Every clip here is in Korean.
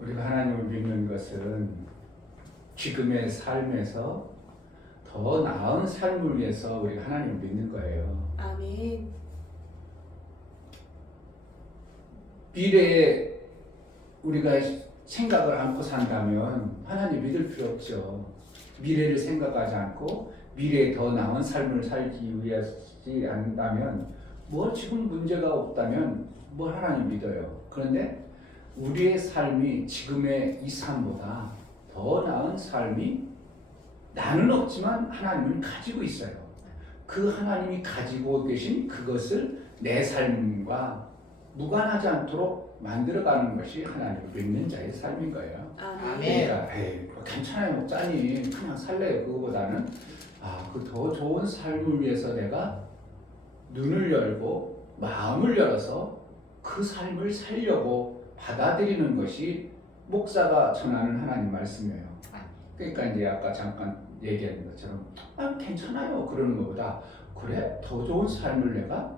우리가 하나님을 믿는 것은 지금의 삶에서 더 나은 삶을 위해서 우리가 하나님을 믿는 거예요. 아멘. 미래에 우리가 생각을 않고 산다면 하나님 믿을 필요 없죠. 미래를 생각하지 않고 미래에 더 나은 삶을 살기 위하지 않는다면 뭐 지금 문제가 없다면 뭘 하나님 믿어요. 그런데 우리의 삶이 지금의 이 삶보다 더 나은 삶이 나는 없지만 하나님은 가지고 있어요. 그 하나님이 가지고 계신 그것을 내 삶과 무관하지 않도록 만들어가는 것이 하나님을 믿는 자의 삶인 거예요. 아멘. 그러니까 괜찮아요 목사님 그냥 살래요. 그거보다는 그 더 좋은 삶을 위해서 내가 눈을 열고 마음을 열어서 그 삶을 살려고 받아들이는 것이 목사가 전하는 하나님 말씀이에요. 그러니까 이제 아까 잠깐 얘기한 것처럼 괜찮아요 그러는 것보다 그래 더 좋은 삶을 내가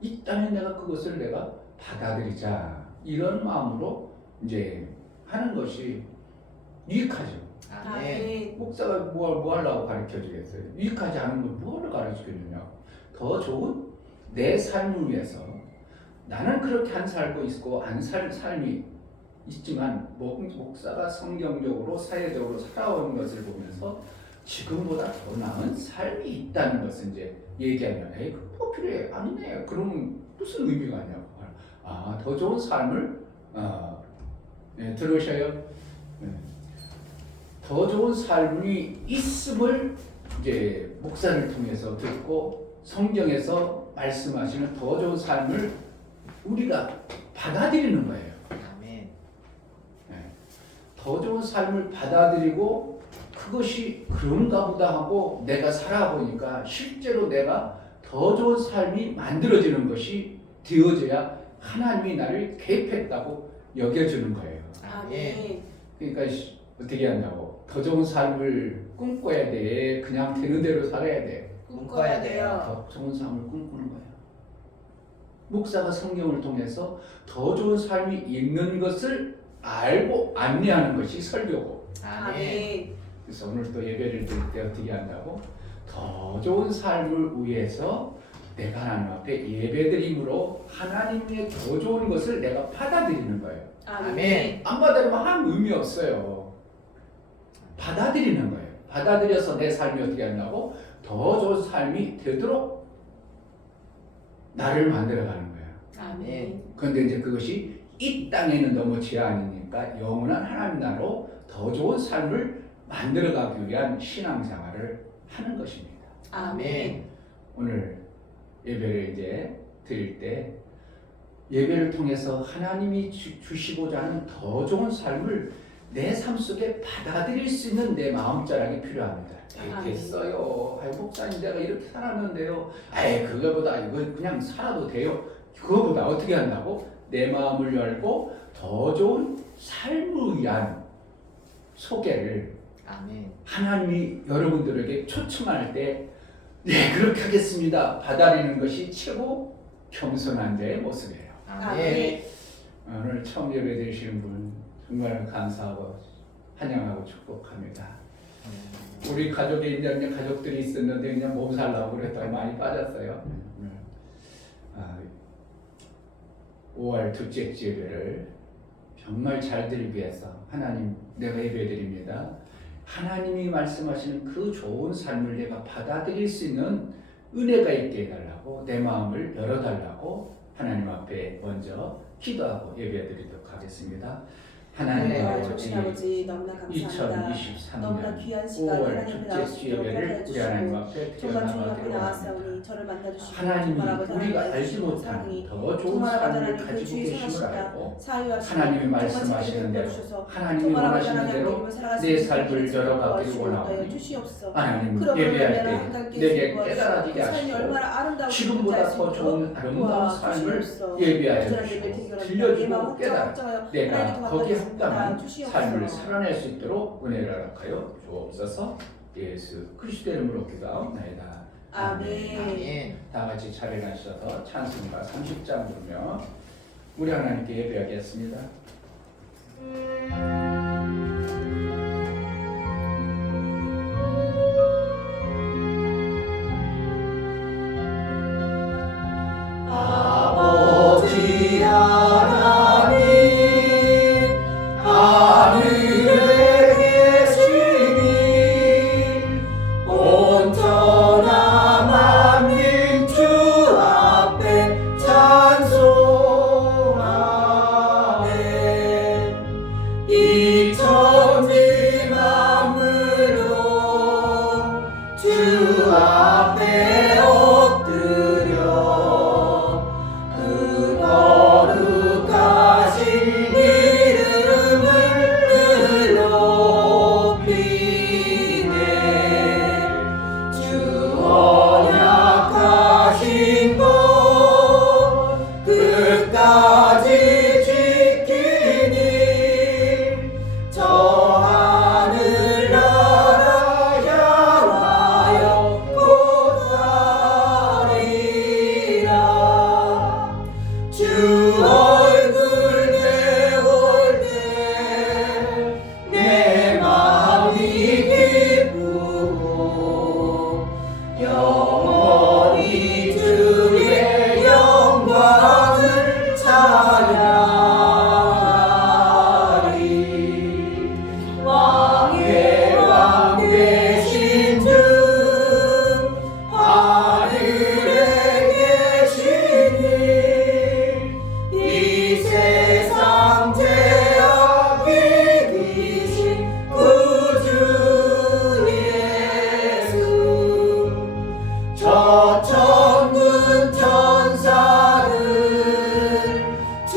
있다면 내가 그것을 내가 받아들이자 이런 마음으로 이제 하는 것이 유익하죠. 아멘. 목사가 뭐 하려고 가르쳐 주겠어요? 유익하지 않은 걸 뭐를 가르쳐 주느냐? 더 좋은 내 삶을 위해서 나는 그렇게 안 살고 있고 안 살 삶이 있지만 목사가 성경적으로 사회적으로 살아온 것을 보면서 지금보다 더 나은 삶이 있다는 것을 이제 얘기하면 그거 필요해 아니네 그러면 무슨 의미가 있냐고 더 좋은 삶을 들으셔요. 더 좋은 삶이 있음을 이제 목사를 통해서 듣고 성경에서 말씀하시는 더 좋은 삶을 우리가 받아들이는 거예요. 아멘. 더 좋은 삶을 받아들이고 그것이 그런가 보다 하고 내가 살아보니까 실제로 내가 더 좋은 삶이 만들어지는 것이 되어져야 하나님이 나를 개입했다고 여겨주는 거예요. 아멘. 그러니까 어떻게 한다고? 더 좋은 삶을 꿈꿔야 돼. 그냥 되는 대로 살아야 돼. 꿈꿔야 돼요. 더 좋은 삶을 꿈꾸는 거예요. 목사가 성경을 통해서 더 좋은 삶이 있는 것을 알고 안내하는 것이 설교고. 아멘. 그래서 오늘 또 예배를 드릴 때 어떻게 한다고? 더 좋은 삶을 위해서 내가 하나님 앞에 예배드림으로 하나님의 더 좋은 것을 내가 받아들이는 거예요. 아멘. 안 받아들이면 아무 의미 없어요. 받아들이는 거예요. 받아들여서 내 삶이 어떻게 한다고? 더 좋은 삶이 되도록 나를 만들어가는 거예요. 아멘. 그런데 이제 그것이 이 땅에는 너무 제한이니까 영원한 하나님 나라로 더 좋은 삶을 만들어가기 위한 신앙생활을 하는 것입니다. 아멘. 오늘 예배를 이제 드릴 때 예배를 통해서 하나님이 주시고자 하는 더 좋은 삶을 내 삶 속에 받아들일 수 있는 내 마음자락이 필요합니다. 됐어요. 목사님 내가 이렇게 살았는데요. 그거보다 이거 그냥 살아도 돼요. 그거보다 어떻게 한다고? 내 마음을 열고 더 좋은 삶을 위한 소개를 아멘. 하나님이 여러분들에게 초청할 때 네 그렇게 하겠습니다. 받아들이는 것이 최고 겸손한 자의 모습이에요. 아멘. 오늘 처음 예배 드리시는 분 정말 감사하고 환영하고 축복합니다. 우리 가족에 이제 가족들이 있었는데 그냥 몸살나고 그랬더니 많이 빠졌어요. 5월 둘째 주 예배를 정말 잘 드리기 위해서 하나님 내가 예배 드립니다. 하나님이 말씀하시는 그 좋은 삶을 내가 받아들일 수 있는 은혜가 있게 해달라고 내 마음을 열어달라고 하나님 앞에 먼저 기도하고 예배 드리도록 하겠습니다. 하나님 아버지 너무나 감사합니다. 2023년 너무나 귀한 시간 5월 하나님 앞에 둘째 주 예배를 우리 하나님 앞에 정말 주님 앞에 드려나가도록 나왔사오니 저를 만나주시고 하나님이 정말 아버지 우리가 하나님 알지 주시는 못한 사랑이 더 좋은 정말 아버지 삶을 하나님 그 가지고 주의 계심을 선하시다 알고 사유하시고 하나님이 말씀하시는 대로 하나님이 원하시는 대로 내 삶을 열어가기를 원하오니 하나님 예배할 때 내게 깨달아지게 하시고 지금보다 더 좋은 아름다운 삶을 예배하여 주시고 들려주고 깨달아 내가 거기에 합당한 삶을 살아낼 수 있도록 은혜를 허락하여 주옵소서. 예수 그리스도의 이름으로 기도하옵나이다. 아멘. 아멘. 다 같이 차례하셔서 찬송가 30장 부르며 우리 하나님께 예배하겠습니다. 아버지 하나님 하늘에 계시니 온전한 만민 주 앞에 찬송하네. 이 천지 만물로 주 앞에 엎드려 그 거룩하신 이름을 늘 높이네. 주 언약하신 것 끝까지 지키니 저 하늘나라 향하여 곧가리라. 주 얼굴 배울 때 내 마음이 기쁘고 영원히 주의 영광을 찬양하리. 왕의 왕 되신 주 하늘에 계시니 이 세상 죄악 이기신 구주 예수. 저 천군 천사를 주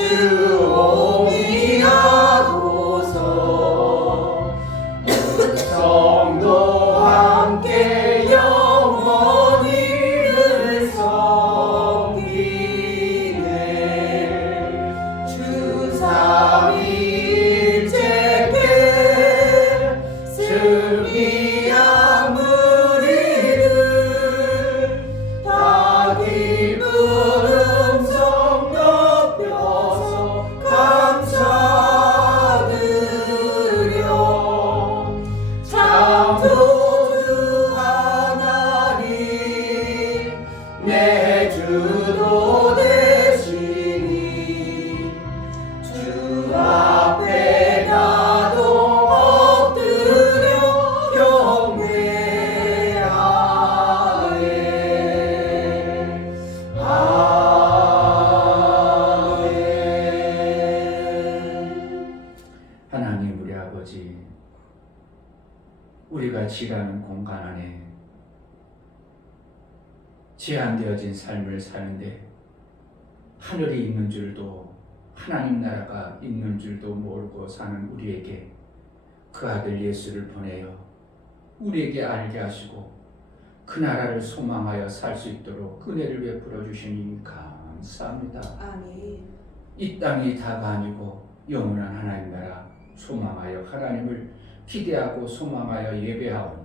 옹이하고서 성도 함께 영원히 늘 섬기네. 주 삼위일체께 승리한 무리를 다 기쁜 음성 높여서 감사드려. 창조주 하나님 내 주도 되시니 주 앞에 나도 엎드려 경배하네. 아멘. 하나님 우리 아버지, 우리가 지라는 공간 안에 제한되어진 삶을 사는데 하늘이 있는 줄도 하나님 나라가 있는 줄도 모르고 사는 우리에게 그 아들 예수를 보내어 우리에게 알게 하시고 그 나라를 소망하여 살 수 있도록 은혜를 베풀어 주시니 감사합니다. 아멘. 이 땅이 다가 아니고 영원한 하나님 나라 소망하여 하나님을 기대하고 소망하여 예배하오니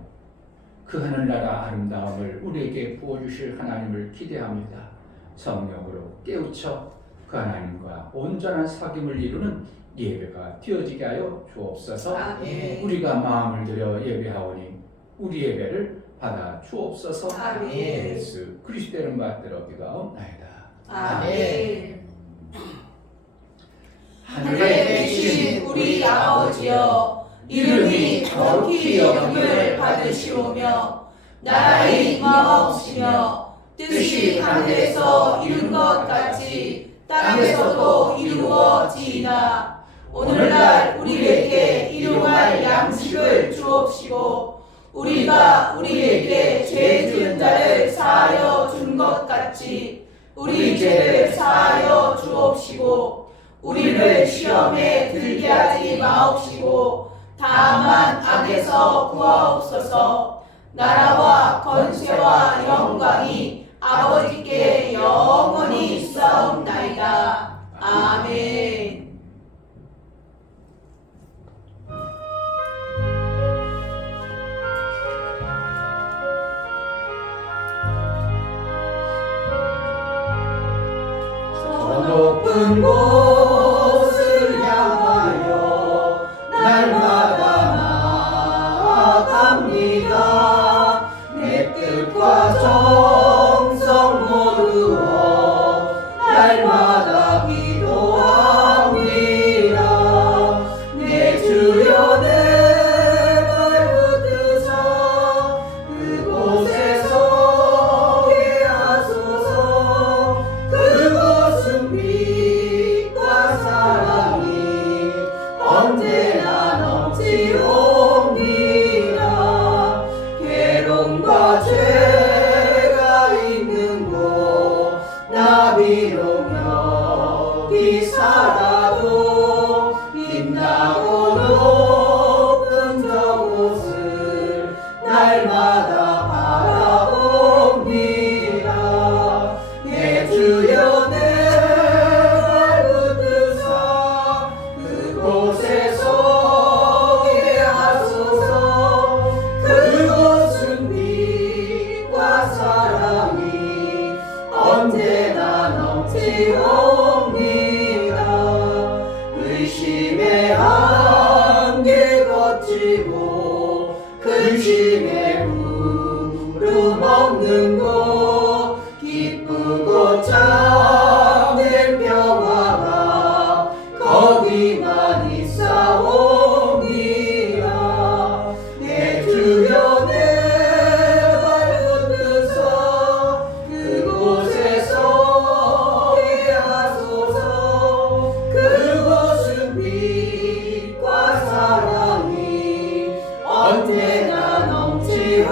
그 하늘나라 아름다움을 우리에게 부어주실 하나님을 기대합니다. 성령으로 깨우쳐 그 하나님과 온전한 사귐을 이루는 예배가 되어지게 하여 주옵소서. 아멘. 우리가 마음을 들여 예배하오니 우리 예배를 받아 주옵소서. 아멘. 예수 그리스도 이름 받들어 기도하옵나이다. 아멘. 하늘에 계신 우리 아버지여, 이름이 거룩히 여김을 받으시오며 나라의 임하옵시며 뜻이 하늘에서 이룬 것 같이 땅에서도 이루어지이다. 오늘날 우리에게 일용할 양식을 주옵시고 우리가 우리에게 죄 지은 자를 사하여 준 것 같이 우리 죄를 사하여 주옵시고 우리를 시험에 들게 하지 마옵시고 다만 악에서 구하옵소서. 나라와 권세와 영광이 아버지께 영원히 있사옵나이다. 아멘. 저 높은 곳을 향하여 의심의 안개 거치고 근심의 부름 없는 곳 기쁘고 참된 평화가 거기만 있사옵니다. 내 주여 내 발붙드사 그곳에서 하소서. 그곳은 빛과 사랑이 언제나 넘치옵니다.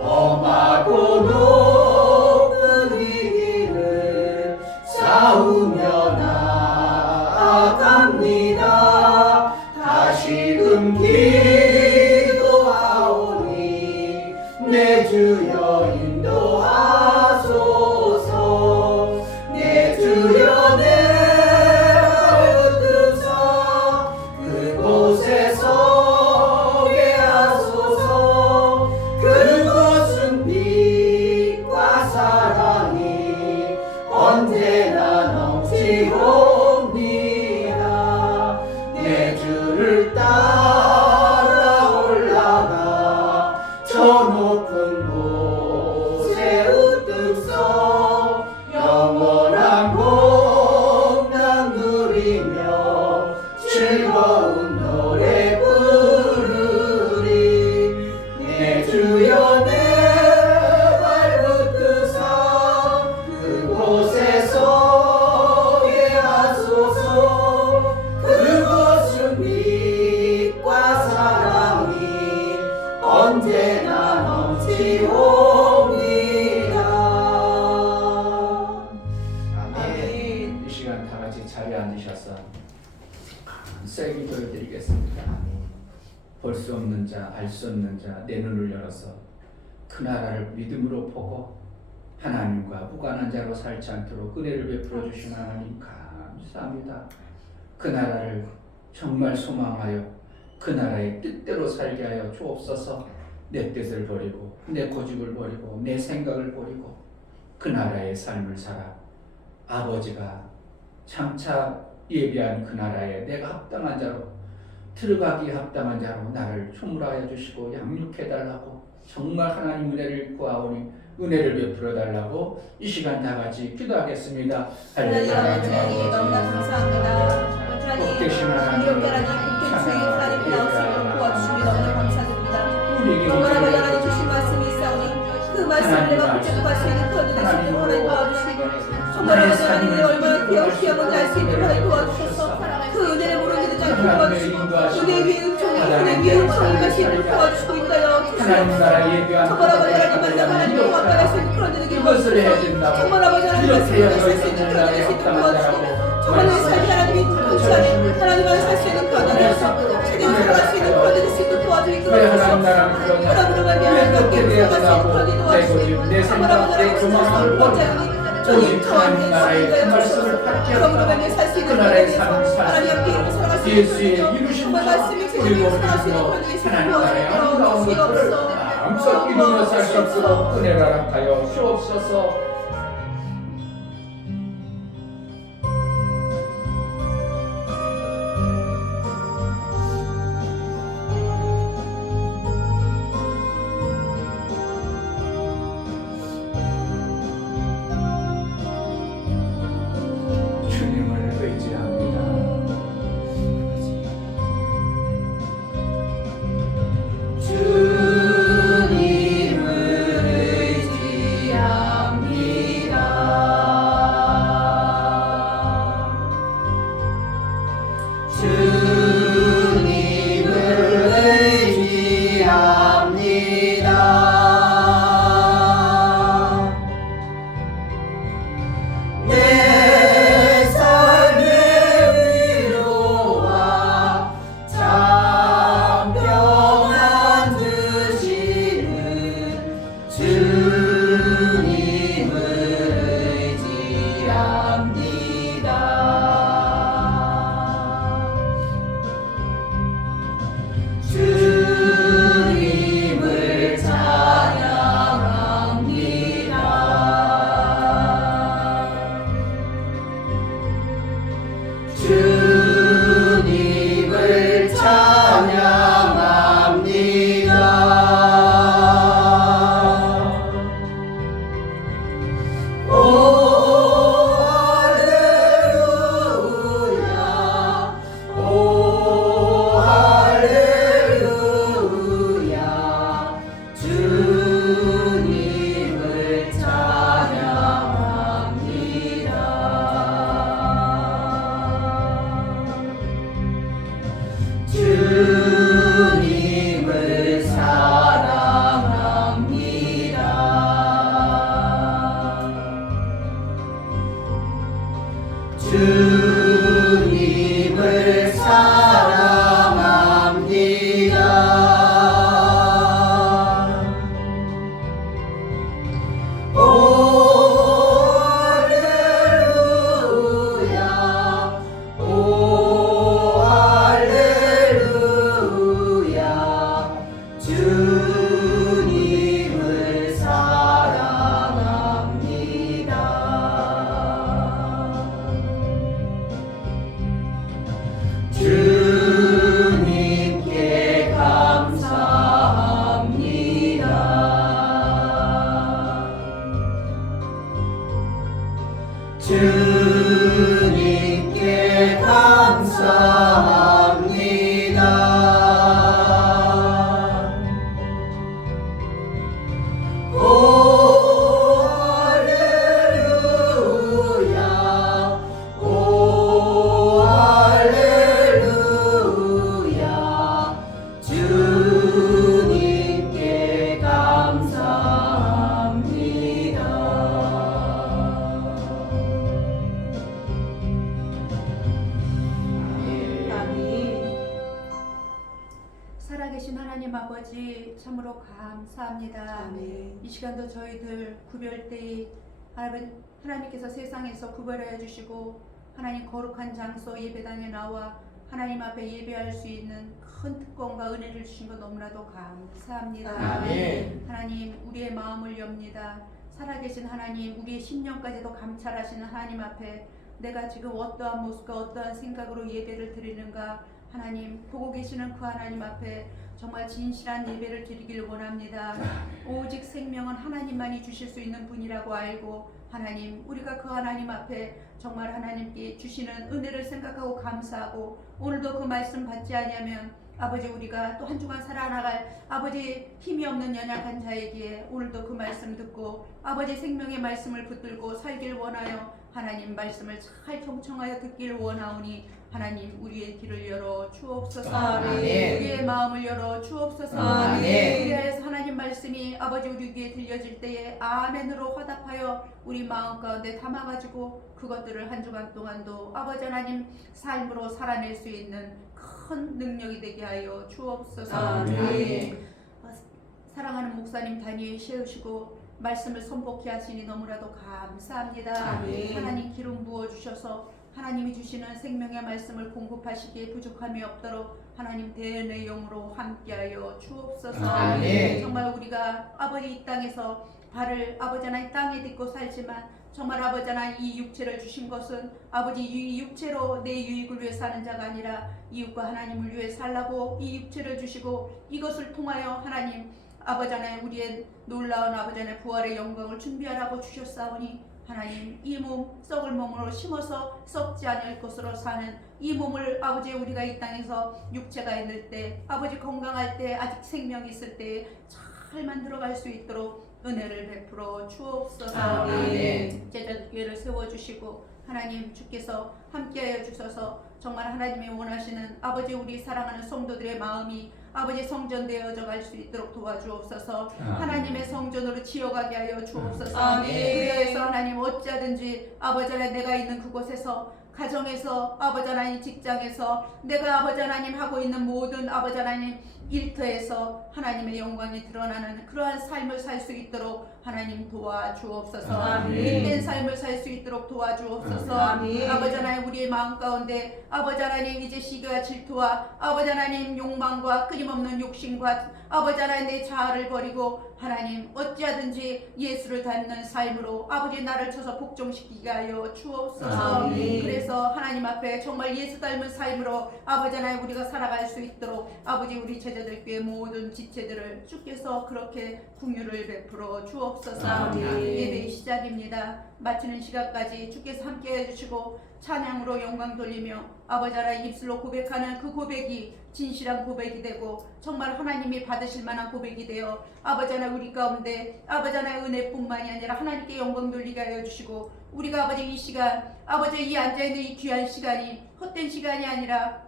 험하고 높은 이 길을 싸우며 나아갑니다. 다시금 기도하오니 내 주여 인도하소서. 내 주여 내 뜻사 그곳에서 하소서. 그곳은 빛과 사랑이 언제나 넘치옵니다. 내 주를 따라 올라가 저 높은 곳에 우뚝 서 영원한 복락 누리며 즐거운 노래 부르리. 내 주여 내 발붙드사 그곳에서 하소서. 그곳은 빛과 사랑이 언제나 넘치옵니다. 아멘. 이 시간 다 같이 자리에 앉으셔서 간세 기도해드리겠습니다. 볼 수 없는 자, 알 수 없는 자, 내 눈을 열어서 그 나라를 믿음으로 보고 하나님과 무관한 자로 살지 않도록 은혜를 베풀어 주신 하나님 감사합니다. 그 나라를 정말 소망하여 그 나라의 뜻대로 살게 하여 주옵소서. 내 뜻을 버리고 내 고집을 버리고 내 생각을 버리고 그 나라의 삶을 살아 아버지가 장차 예비한 그 나라에 내가 합당한 자로 들어가기에 합당한 자로 나를 충물하여 주시고 양육해달라고 정말 하나님 은혜를 구하오니 은혜를 베풀어 달라고 이 시간 다 같이 기도하겠습니다. 하나님 아버지 너무나 감사합니다. 복 되신 하나님, 이렇게 하나님 국택생의 하나님 나오시고 도와주시니 너무나 감사드립니다. 우리에게 정말 아버지 하나님 주신 말씀이 있사오니 그 말씀을 내가 붙잡고 갈 수 있는 그런 은혜 주시고 하나님 도와주시고 정말 아버지 하나님 얼마나 귀여운지 알 수 있는 하나님 도와주셔서 그 은혜를 모르는 자를 도와주시고 은혜 위에 은총이 은혜 위에 은총이 가시고 도와주시고 있다여 하나님 나라 예비한 정말 아버지 하나님 만나 하나님과 가까이 수 있는 그런 은혜를 이것을 해야 된다고 정말 아버지 하나님 이렇게 말씀을 살수 있는 그런 은혜를 도와주시고 정말 내 삶이 하나님이 통치 하는 하나님 안에 살 수 있는 그런 은혜를 제대로 살아갈 수 있는 그런 은혜를 수 하나님 이끌어주셔서 하나님을 말미암아 함께 살아갈 수 있는 그런 은혜 도와주시고 정말 아버지 하나님 주셔서 번째는 주님 저한테 주신 말씀을 그러므로 내 살 수 있는 그런 은혜에서 하나님 함께 이렇게 살아갈 수 있는 그런 은혜 정말 말씀이 제대로 살아갈 수 있는 그런 은혜를 도와주시옵소서. 마음껏 믿으며 살 수 있도록 은혜를 허락하여 주옵소서. 주님을 의지합니다. 주님을 의지합니다. 하나님 아버지 참으로 감사합니다. 아멘. 이 시간도 저희들 구별되이 하나님께서 세상에서 구별하여 주시고 하나님 거룩한 장소 예배당에 나와 하나님 앞에 예배할 수 있는 큰 특권과 은혜를 주신 것 너무나도 감사합니다. 아멘. 하나님 우리의 마음을 엽니다. 살아계신 하나님 우리의 심령까지도 감찰하시는 하나님 앞에 내가 지금 어떠한 모습과 어떠한 생각으로 예배를 드리는가 하나님 보고 계시는 그 하나님 앞에 정말 진실한 예배를 드리길 원합니다. 오직 생명은 하나님만이 주실 수 있는 분이라고 알고 하나님 우리가 그 하나님 앞에 정말 하나님께 주시는 은혜를 생각하고 감사하고 오늘도 그 말씀 받지 아니하면 아버지 우리가 또 한 주간 살아나갈 아버지 힘이 없는 연약한 자에게 오늘도 그 말씀 듣고 아버지 생명의 말씀을 붙들고 살길 원하여 하나님 말씀을 잘 경청하여 듣길 원하오니 하나님 우리의 길을 열어 주옵소서. 아멘. 우리의 마음을 열어 주옵소서. 아멘. 우리에서 하나님 말씀이 아버지 우리 귀에 들려질 때에 아멘으로 화답하여 우리 마음 가운데 담아가지고 그것들을 한 주간 동안도 아버지 하나님 삶으로 살아낼 수 있는 큰 능력이 되게 하여 주옵소서. 아멘. 사랑하는 목사님 단위에 세우시고 말씀을 선포케 하시니 너무나도 감사합니다. 아멘. 하나님 기름 부어 주셔서 하나님이 주시는 생명의 말씀을 공급하시기에 부족함이 없도록 하나님 대연의 영으로 함께하여 주옵소서. 아멘. 정말 우리가 아버지 이 땅에서 발을 아버지 하나님 땅에 딛고 살지만 정말 아버지 하나님 이 육체를 주신 것은 아버지 이 육체로 내 유익을 위해 사는 자가 아니라 이웃과 하나님을 위해 살라고 이 육체를 주시고 이것을 통하여 하나님 아버지 하나님 우리의 놀라운 아버지 하나님 부활의 영광을 준비하라고 주셨사오니 하나님 이 몸 썩을 몸으로 심어서 썩지 않을 것으로 사는 이 몸을 아버지 우리가 이 땅에서 육체가 있을 때 아버지 건강할 때 아직 생명이 있을 때 잘 만들어갈 수 있도록 은혜를 베풀어 주옵소서. 아멘. 제자교회를 세워주시고 하나님 주께서 함께하여 주셔서 정말 하나님이 원하시는 아버지 우리 사랑하는 성도들의 마음이 아버지 성전되어져 갈 수 있도록 도와주옵소서. 하나님의 성전으로 지어가게 하여 주옵소서. 아멘. 그래서 하나님 어찌하든지 아버지 하나님 내가 있는 그곳에서 가정에서 아버지 하나님 직장에서 내가 아버지 하나님 하고 있는 모든 아버지 하나님 일터에서 하나님의 영광이 드러나는 그러한 삶을 살 수 있도록 하나님 도와주옵소서. 아멘. 힘된 삶을 살 수 있도록 도와주옵소서. 아멘. 아버지 하나님 우리의 마음 가운데 아버지 하나님 이제 시기와 질투와 아버지 하나님 욕망과 끊임없는 욕심과 아버지 하나님 내 자아를 버리고 하나님 어찌하든지 예수를 닮는 삶으로 아버지 나를 쳐서 복종시키게 하여 주옵소서. 아멘. 그래서 하나님 앞에 정말 예수 닮은 삶으로 아버지 하나님 우리가 살아갈 수 있도록 아버지 우리 제자들께 모든 지체들을 주께서 그렇게 긍휼을 베풀어 주옵소서. 아멘. 예배의 시작입니다. 마치는 시간까지 주께서 함께해 주시고 찬양으로 영광 돌리며 아버지 하나님 입술로 고백하는 그 고백이 진실한 고백이 되고 정말 하나님이 받으실 만한 고백이 되어 아버지 하나님 우리 가운데 아버지 하나님 은혜뿐만이 아니라 하나님께 영광 돌리게 하여 주시고 우리가 아버지 이 시간 아버지 이 앉아있는 이 귀한 시간이 헛된 시간이 아니라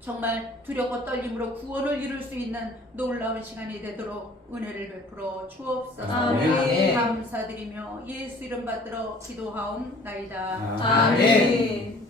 정말 두렵고 떨림으로 구원을 이룰 수 있는 놀라운 시간이 되도록 은혜를 베풀어 주옵소서. 아멘. 감사드리며 예수 이름 받들어 기도하옵나이다. 아멘.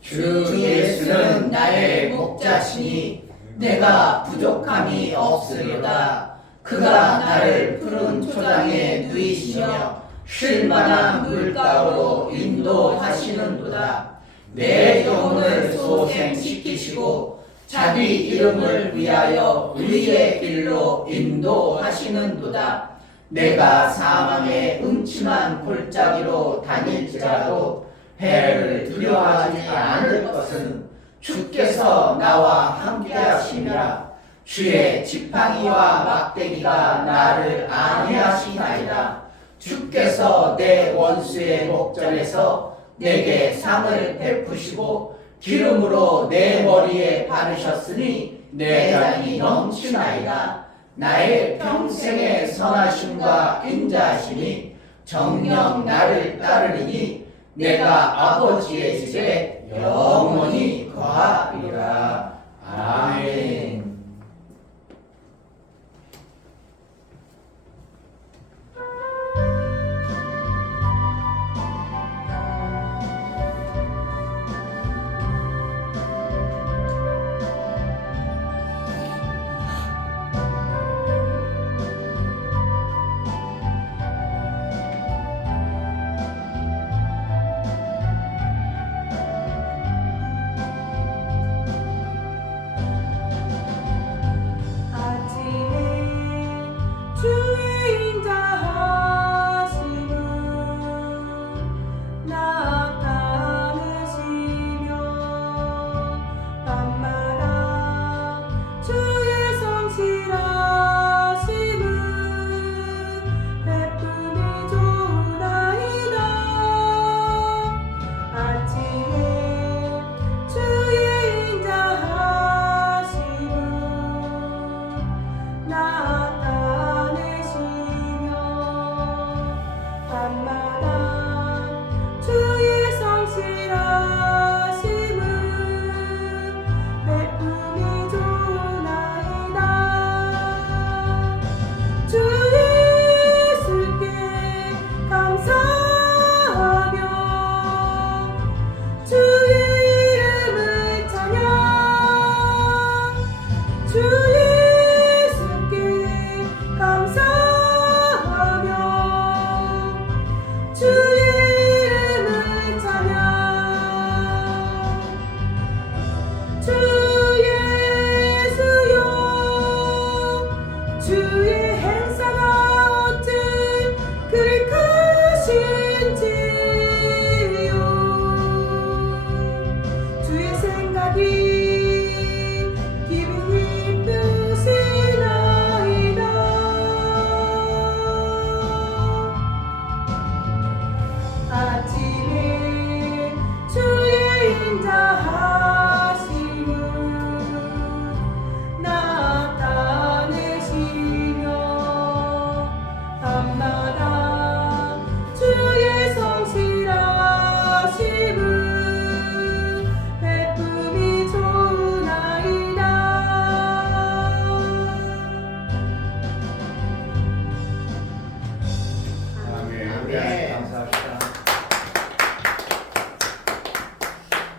주 예수는 나의 목자시니 내가 부족함이 없으리로다. 그가 나를 푸른 초장에 누이시며 쉴만한 물가로 인도하시는도다. 내 영혼을 소생시키시고 자기 이름을 위하여 의의 길로 인도하시는도다. 내가 사망의 음침한 골짜기로 다닐지라도 해를 두려워하지 않을 것은 주께서 나와 함께하심이라. 주의 지팡이와 막대기가 나를 안위하시나이다. 주께서 내 원수의 목전에서 내게 상을 베푸시고 기름으로 내 머리에 바르셨으니 내 잔이 넘치나이다. 나의 평생의 선하심과 인자하심이 정녕 나를 따르리니 내가 아버지의 집에 영원히 거하리라. 아멘.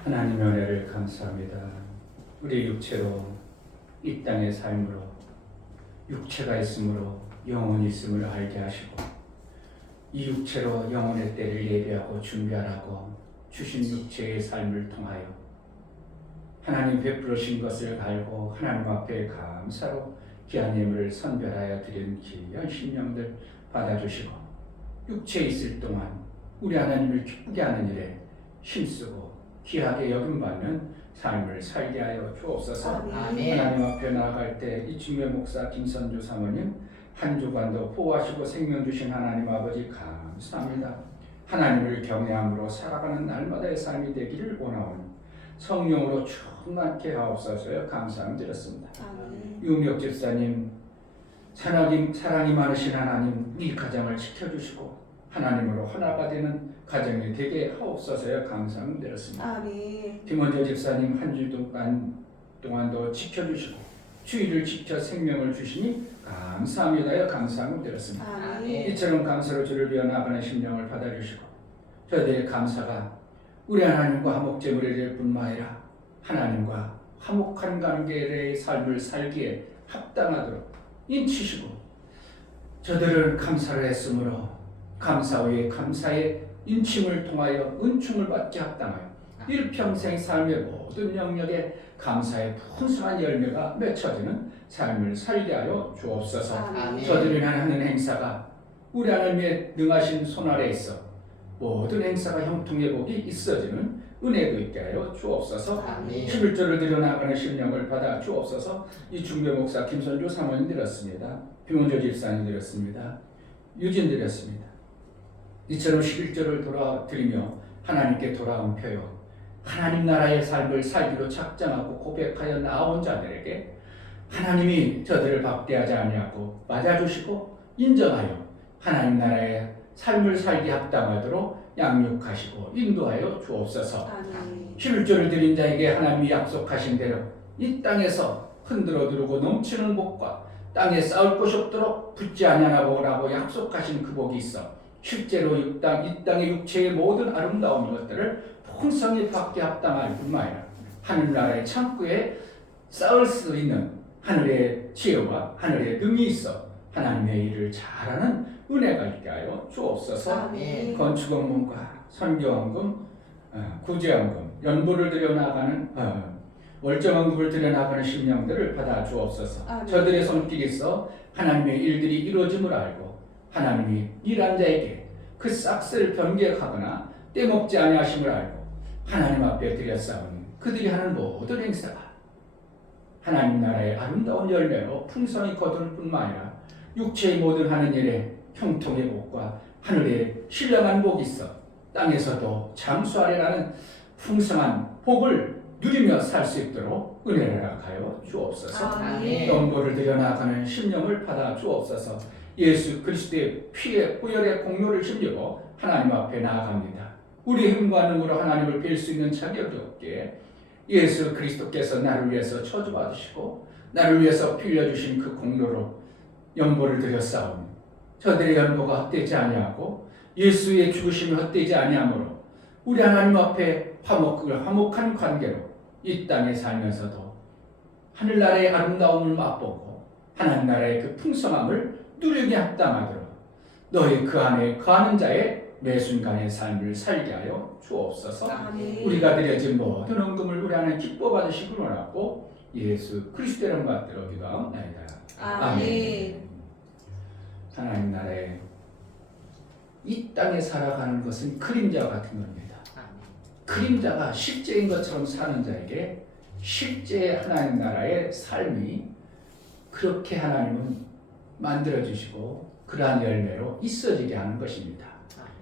하나님의 은혜를 감사합니다. 우리 육체로 이 땅의 삶으로 육체가 있으므로 영혼이 있음을 알게 하시고 이 육체로 영혼의 때를 예배하고 준비하라고 주신 육체의 삶을 통하여 하나님 베풀으신 것을 알고 하나님 앞에 감사로 귀한 예물을 선별하여 드린 귀한 심령들 받아주시고 육체에 있을 동안 우리 하나님을 기쁘게 하는 일에 힘쓰고 귀하게 여김받는 삶을 살게 하여 주옵소서. 아멘. 하나님 앞에 나아갈 때 이충배 목사 김선주 사모님 한 주간도 보호하시고 생명 주신 하나님 아버지 감사합니다. 하나님을 경외함으로 살아가는 날마다의 삶이 되기를 원하오니 성령으로 충만케 하옵소서. 감사드렸습니다. 유미옥 집사님 사랑이 많으신 하나님 이 가정을 지켜주시고 하나님으로 하나가 되는 가정이 되게 하옵소서. 감사드렸습니다. 김원조 집사님 한 주 동안도 지켜주시고 주의를 지켜 생명을 주시니 감사합니다. 감사드렸습니다. 이처럼 감사로 주를 비워 나가는 심령을 받아주시고 저희들의 감사가 우리 하나님과 화목제물이 될 뿐만 아니라 하나님과 화목한 관계의 삶을 살기에 합당하도록 인치시고 저들은 감사를 했으므로 감사 위에 감사의 인침을 통하여 은총을 받게 합당하여 일평생 삶의 모든 영역에 감사의 풍성한 열매가 맺혀지는 삶을 살게 하여 주옵소서. 아멘. 저들이 하는 행사가 우리 하나님의 능하신 손 아래 있어 모든 행사가 형통의 복이 있어지는 은혜도 있게 하여 주옵소서. 아멘. 11조를 드려나가는 심령을 받아 주옵소서. 이충배 목사 김선주 사모님 드렸습니다. 김원조 집사님 드렸습니다. 유진 드렸습니다. 이처럼 11조를 드리며 하나님께 돌아온 표요 하나님 나라의 삶을 살기로 작정하고 고백하여 나온 자들에게 하나님이 저들을 박대하지 아니하고 맞아주시고 인정하여 하나님 나라의 삶을 살기 합당하도록 양육하시고 인도하여 주옵소서. 11조를 드린 자에게 하나님이 약속하신 대로 이 땅에서 흔들어 두르고 넘치는 복과 땅에 쌓을 곳이 없도록 붙지 아니하라고 약속하신 그 복이 있어 실제로 이 땅의 육체의 모든 아름다운 것들을 풍성히 받게 합당할 뿐만 아니라 하늘나라의 창고에 쌓을 수 있는 하늘의 지혜와 하늘의 능이 있어 하나님의 일을 잘하는 은혜가 있게 하여 주옵소서. 아멘. 건축원금과 선교원금, 구제원금, 연보를 들여나가는 월정원금을 들여나가는 심령들을 받아 주옵소서. 아멘. 저들의 손길이 있어 하나님의 일들이 이루어짐을 알고 하나님이 일한 자에게 그 싹스를 변개하거나 떼먹지 아니하심을 알고 하나님 앞에 드렸사오니 그들이 하는 모든 행사가 하나님 나라의 아름다운 열매로 풍성히 거둘 뿐만 아니라 육체의 모든 하는 일에 형통의 복과 하늘에 신령한 복이 있어 땅에서도 장수하리라는 풍성한 복을 누리며 살 수 있도록 은혜를 허락하여 주옵소서. 아멘. 연보를 들여나가는 심령을 받아 주옵소서. 예수 그리스도의 피의 보혈의 공로를 힘입어 하나님 앞에 나아갑니다. 우리 힘과 능으로 하나님을 뵐 수 있는 자격이 없기에 예수 그리스도께서 나를 위해서 저주받으시고 나를 위해서 빌려주신 그 공로로 연보를 드렸사오니 저들의 연보가 헛되지 아니하고 예수의 죽으심이 헛되지 아니하므로 우리 하나님 앞에 화목한 관계로 이 땅에 살면서도 하늘나라의 아름다움을 맛보고 하나님나라의 그 풍성함을 누리게 합당하도록 너희 그 안에 거하는 자의 매 순간의 삶을 살게 하여 주옵소서. 아멘. 우리가 드려진 모든 헌금을 우리 안에 기뻐 받으시길 원하고 예수 그리스도의 이름 받들어 기도하옵나이다. 아멘. 하나님 나라에 이 땅에 살아가는 것은 그림자 같은 겁니다. 그림자가 실제인 것처럼 사는 자에게 실제 하나님 나라의 삶이 그렇게 하나님은 만들어주시고 그러한 열매로 있어지게 하는 것입니다.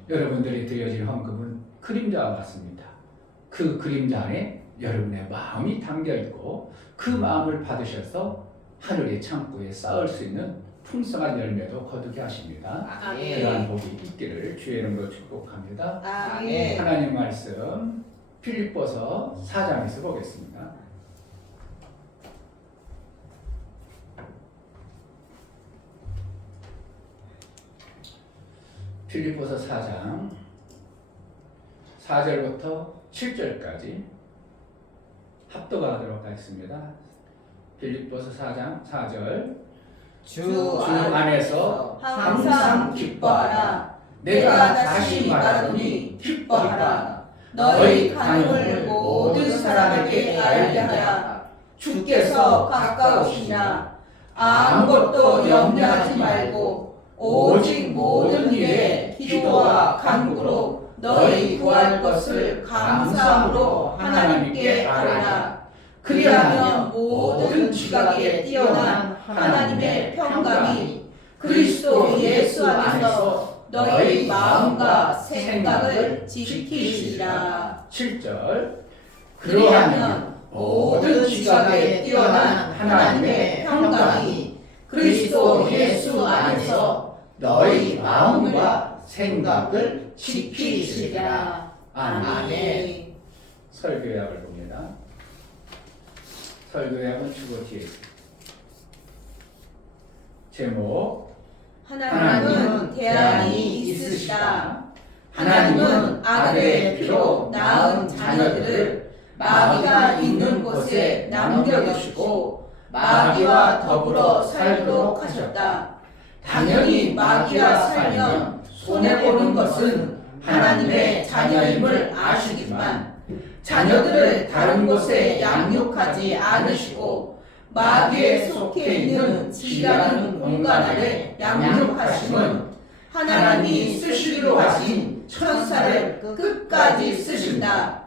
여러분들이 드려진 헌금은 그림자와 같습니다. 그 그림자 안에 여러분의 마음이 담겨있고 그 마음을 받으셔서 하늘의 창고에 쌓을 수 있는 풍성한 열매도 거두게 하십니다. 아멘. 그러한 복이 있기를 주의 이름으로 축복합니다. 아멘. 하나님 말씀 필립보서 4장에서 보겠습니다. 필립보서 4장 4절부터 7절까지 합독하도록 하겠습니다. 빌립보서 4장 4절. 주 안에서 항상 기뻐하라. 내가 다시 말하노니 기뻐하라. 너희 간음을 모든 사람에게 알게 하라. 주께서 가까우시니라. 아무것도 염려하지 말고 오직 모든 일에 기도와 간구로 너희 구할 것을 감사함으로 하나님께 아뢰라. 그리하면 모든 지각에 뛰어난 하나님의 평강이 그리스도 예수 안에서 너희 마음과 생각을 지키시리라. 7절. 그리하면 모든 지각에 뛰어난 하나님의 평강이 그리스도 예수 안에서 너희 마음과 생각을 지키시리라. 아멘. 설교약을 봅니다. 설교약은 주고 뒤에 있습니다. 제목 하나님은 대안이 있으시다. 하나님은 아들의 피로 낳은 자녀들을 마귀가 있는 곳에 남겨두시고 마귀와 더불어 살도록 하셨다. 당연히 마귀와 살면 손해보는 것은 하나님의 자녀임을 아시지만 자녀들을 다른 곳에 양육하지 않으시고 마귀에 속해 있는 지라는 공간 안에 양육하심은 하나님이 쓰시기로 하신 천사를 끝까지 쓰신다.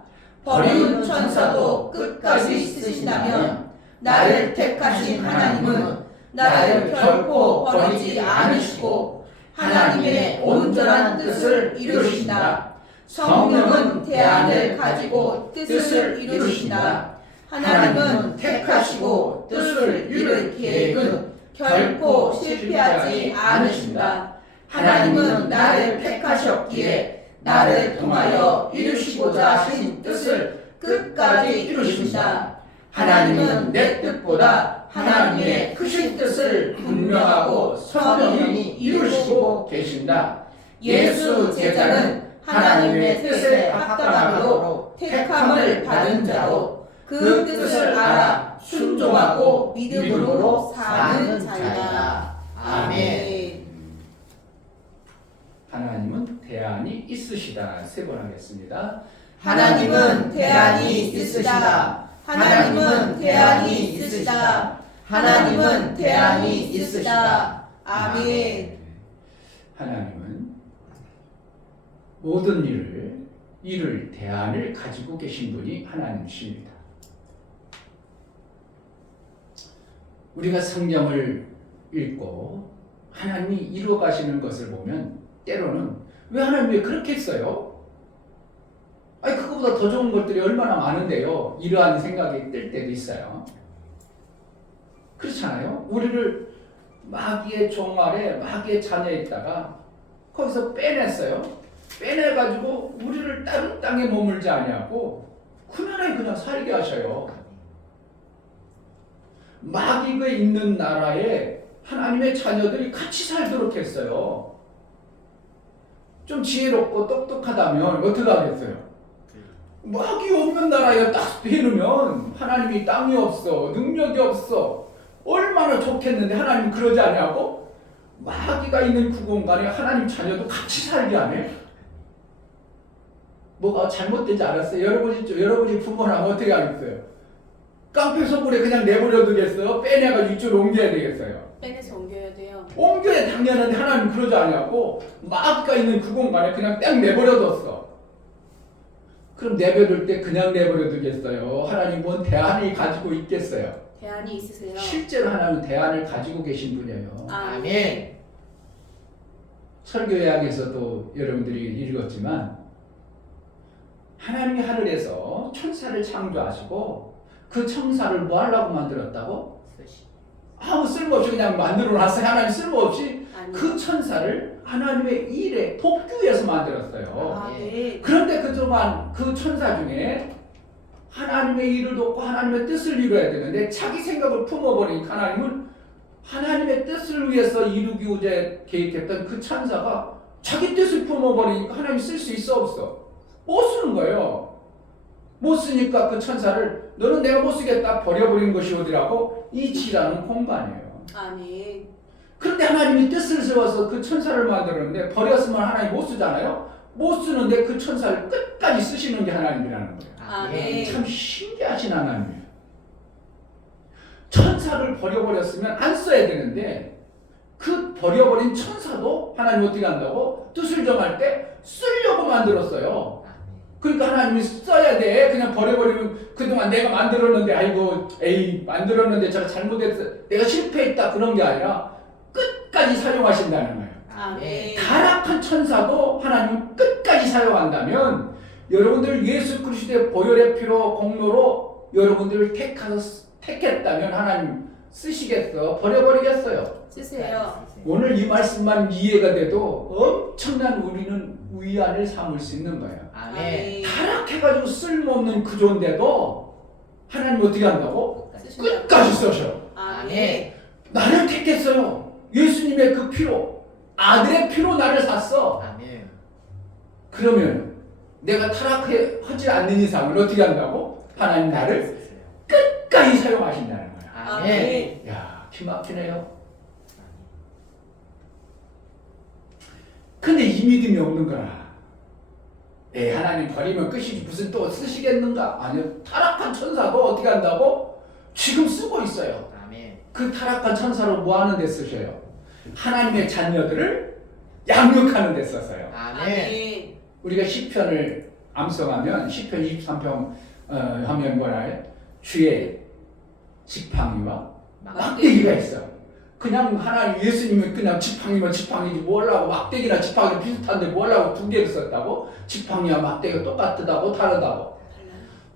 버리운 천사도 끝까지 쓰신다면 나를 택하신 하나님은 나를 결코 버리지 않으시고 하나님의 온전한 뜻을 이루신다. 성령은 대안을 가지고 뜻을 이루신다. 하나님은 택하시고 뜻을 이룰 계획은 결코 실패하지 않으신다. 하나님은 나를 택하셨기에 나를 통하여 이루시고자 하신 뜻을 끝까지 이루신다. 하나님은 내 뜻보다 하나님의 크신 뜻을 분명하고 선명히 이루시고 계신다. 예수 제자는 하나님의 뜻에 합당함으로 택함을 받은 자로 그 뜻을 알아 순종하고 믿음으로 사는 자이다. 아멘. 하나님은 대안이 있으시다. 세 번 하겠습니다. 하나님은 대안이 있으시다. 하나님은 대안이 있으시다. 하나님은 대안이 있으시다. 아멘. 하나님은 모든 일을 이룰 대안을 가지고 계신 분이 하나님이십니다. 우리가 성경을 읽고 하나님이 이루어 가시는 것을 보면 때로는 왜 하나님 왜 그렇게 했어요? 아니 그거보다 더 좋은 것들이 얼마나 많은데요. 이러한 생각이 들 때도 있어요. 그렇잖아요. 우리를 마귀의 종 아래 마귀의 자녀에 있다가 거기서 빼냈어요. 빼내가지고 우리를 다른 땅에 머물지 아니하고 그나라에 그냥 살게 하셔요. 마귀가 있는 나라에 하나님의 자녀들이 같이 살도록 했어요. 좀 지혜롭고 똑똑하다면 어떻게 하겠어요? 마귀 없는 나라에 딱 해놓으면 하나님이 땅이 없어, 능력이 없어. 얼마나 좋겠는데 하나님 그러지 않냐고? 마귀가 있는 그 공간에 하나님 자녀도 같이 살게 하네? 뭐가 잘못되지 않았어요? 여러분이 부모라면 어떻게 하겠어요? 깡패 소굴에 그냥 내버려 두겠어요? 빼내가 이쪽으로 옮겨야 되겠어요? 빼내서 옮겨야 돼요. 옮겨야 당연한데 하나님 그러지 않냐고? 마귀가 있는 그 공간에 그냥 딱 내버려 뒀어. 그럼 내버릴 때 그냥 내버려 두겠어요? 하나님은 대안이 가지고 있겠어요? 대안이 있으세요. 실제로 하나님은 대안을 가지고 계신 분이에요. 아멘. 설교약에서도 여러분들이 읽었지만 하나님이 하늘에서 천사를 창조하시고 그 천사를 뭐 하려고 만들었다고? 아무 쓸모없이 그냥 만들어 놨어요. 하나님 쓸모없이 그 천사를 하나님의 일에 돕기 위해서 만들었어요. 아, 네. 그런데 그동안 그 천사 중에 하나님의 일을 돕고 하나님의 뜻을 이루어야 되는데 자기 생각을 품어버리니까 하나님은 하나님의 뜻을 위해서 이루기고자 계획했던 그 천사가 자기 뜻을 품어버리니까 하나님 쓸 수 있어 없어? 못 쓰는 거예요. 못 쓰니까 그 천사를 너는 내가 못 쓰겠다 버려버린 것이 어디라고? 이 지라는 공간이에요. 아멘. 그런데 하나님이 뜻을 세워서 그 천사를 만들었는데 버렸으면 하나님 못 쓰잖아요. 못 쓰는데 그 천사를 끝까지 쓰시는 게 하나님이라는 거예요. 아멘. 참 신기하신 하나님이에요. 천사를 버려버렸으면 안 써야 되는데 그 버려버린 천사도 하나님 어떻게 한다고? 뜻을 정할 때 쓰려고 만들었어요. 그러니까 하나님이 써야 돼. 그냥 버려버리면 그동안 내가 만들었는데 아이고 에이 만들었는데 제가 잘못했어. 내가 실패했다 그런 게 아니라 끝까지 사용하신다는 거예요. 아멘. 타락한 천사도 하나님 끝까지 사용한다면 여러분들 예수 그리스도의 보혈의 피로 공로로 여러분들을 택했다면 하나님 쓰시겠어? 버려버리겠어요? 쓰세요. 오늘 이 말씀만 이해가 돼도 엄청난 우리는 위안을 삼을 수 있는 거예요. 아멘. 타락해가지고 쓸모없는 구조인데도 하나님 어떻게 한다고? 끝까지 써셔. 아멘. 나를 택했어요. 예수님의 그 피로, 아들의 피로 나를 샀어. 아멘. 그러면 내가 타락하지 않는 이상은 어떻게 한다고? 하나님 나를 끝까지 사용하신다는 거야. 아멘. 야, 기막히네요. 근데 이 믿음이 없는 거라. 하나님 버리면 끝이지 무슨 또 쓰시겠는가? 아니요. 타락한 천사도 어떻게 한다고? 지금 쓰고 있어요. 아멘. 그 타락한 천사로 뭐 하는 데 쓰셔요? 하나님의 자녀들을 양육하는 데 썼어요. 아멘. 우리가 시편을 암송하면 시편 23편 하면 뭐라 해? 주의 지팡이와 막대기가 있어. 그냥 하나님 예수님은 그냥 지팡이면 지팡이지 뭘라고 막대기나 지팡이 비슷한데 뭘라고 두 개를 썼다고? 지팡이와 막대기가 똑같다고 다르다고?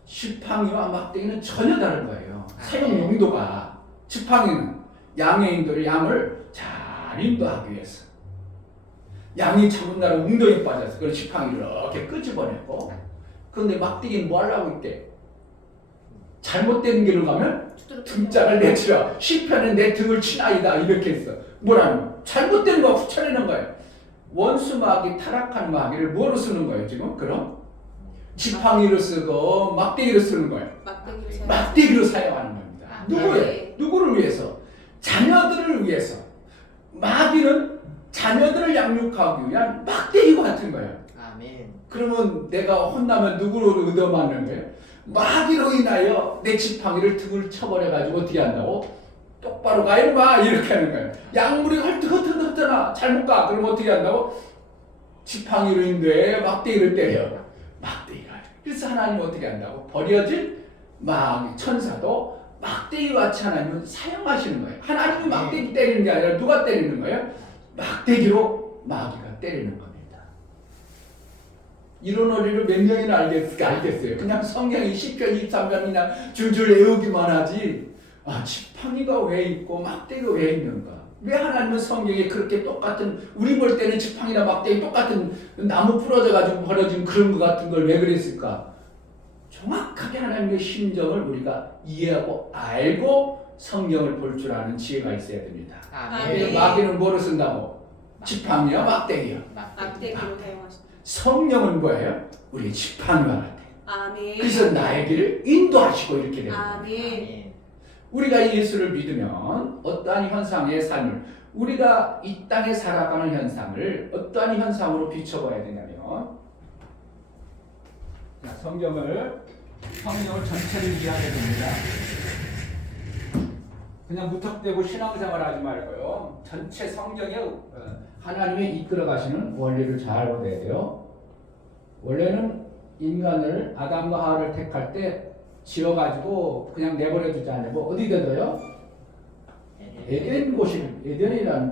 지팡이와 막대기는 전혀 다른 거예요. 사용 용도가. 지팡이는 양의 인도를 양을 잘 인도하기 위해서. 양이 잡은 날은 웅덩이에 빠져서 그걸 지팡이를 이렇게 끄집어내고. 그런데 막대기는 뭐 하려고 있대? 잘못된 길을 가면 등짝을 내치라. 시편은 내 등을 치나이다 이렇게 했어. 뭐라는? 잘못된 거 붙여내는 거예요. 원수 마귀 타락한 마귀를 뭐로 쓰는 거예요 지금? 그럼 지팡이로 쓰고 막대기로 쓰는 거예요. 막대기로 사용하는 겁니다. 누구예요? 누구를 위해서? 자녀들을 위해서. 마귀는 자녀들을 양육하기 위한 막대기 같은 거예요. 아멘. 그러면 내가 혼나면 누구로 얻어맞는 거예요? 마귀로 인하여 내 지팡이를 등을 쳐버려가지고 어떻게 한다고? 똑바로 가 이놈아 이렇게 하는 거예요. 약물이 흩어나 잘못 가 그러면 어떻게 한다고? 지팡이로 인도해 막대기를 때려. 막대기가. 그래서 하나님 어떻게 한다고? 버려진 마귀 천사도 막대기 같이 하나님은 사용하시는 거예요. 하나님이 막대기 때리는 게 아니라 누가 때리는 거예요? 막대기로 마귀가 때리는 겁니다. 이런 원리를 몇 명이나 알겠어요. 그냥 성경이 시편 23편이나 줄줄 외우기만 하지. 아, 지팡이가 왜 있고 막대기가 왜 있는가? 왜 하나님은 성경에 그렇게 똑같은 우리 볼 때는 지팡이나 막대기 똑같은 나무 부러져가지고 버려진 그런 것 같은 걸 왜 그랬을까? 정확하게 하나님의 심정을 우리가 이해하고 알고 성경을 볼 줄 아는 지혜가 있어야 됩니다. 아멘. 마귀는 뭐로 쓴다고? 지팡이야 막대기야? 막대기로 사용하십니다. 성령은 뭐예요? 우리의 지팡이와 같아요. 아멘. 그래서 나의 길을 인도하시고 이렇게 됩니다. 아멘. 우리가 예수를 믿으면 어떠한 현상의 삶을 우리가 이 땅에 살아가는 현상을 어떠한 현상으로 비춰봐야 되냐면 자, 성경을 전체를 이해하게 됩니다. 그냥 무턱대고 신앙생활 하지 말고요. 전체 성경에 하나님의 이끌어 가시는 원리를 잘 알아야 돼요. 원래는 인간을 아담과 하와를 택할 때 지어가지고 그냥 내버려 두지 않고 어디 둬요? 에덴이라는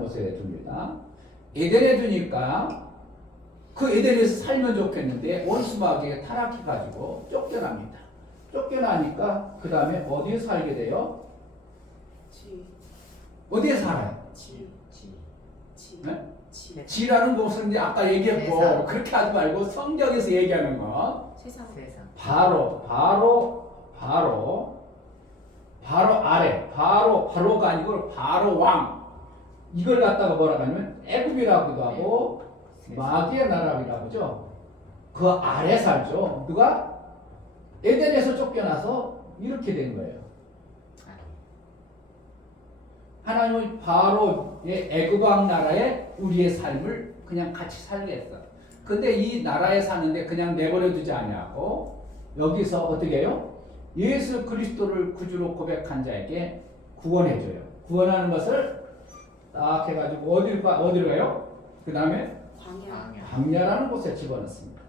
곳에 둡니다. 에덴에 두니까 그 에덴에서 살면 좋겠는데 원수 마귀가 타락해가지고 쫓겨납니다. 쫓겨나니까 그 다음에 어디에 살게 돼요? 어디에 살아요? 네? 지라는 곳은 이제 아까 얘기했고 세상. 그렇게 하지 말고 성경에서 얘기하는 거 세상. 바로 아래 바로가 아니고 바로 왕 이걸 갖다가 뭐라고 하냐면 애굽이라고도 하고 마귀의 나라라고 하죠. 그 아래 살죠. 누가? 에덴에서 쫓겨나서 이렇게 된 거예요. 하나님은 바로의 애굽왕 나라에 우리의 삶을 그냥 같이 살게 했어. 근데 이 나라에 사는데 그냥 내버려 두지 않냐고 여기서 어떻게 해요? 예수 그리스도를 구주로 고백한 자에게 구원해줘요. 구원하는 것을 딱 해가지고 어디로 가요? 그 다음에 광야. 광야라는 곳에 집어넣습니다.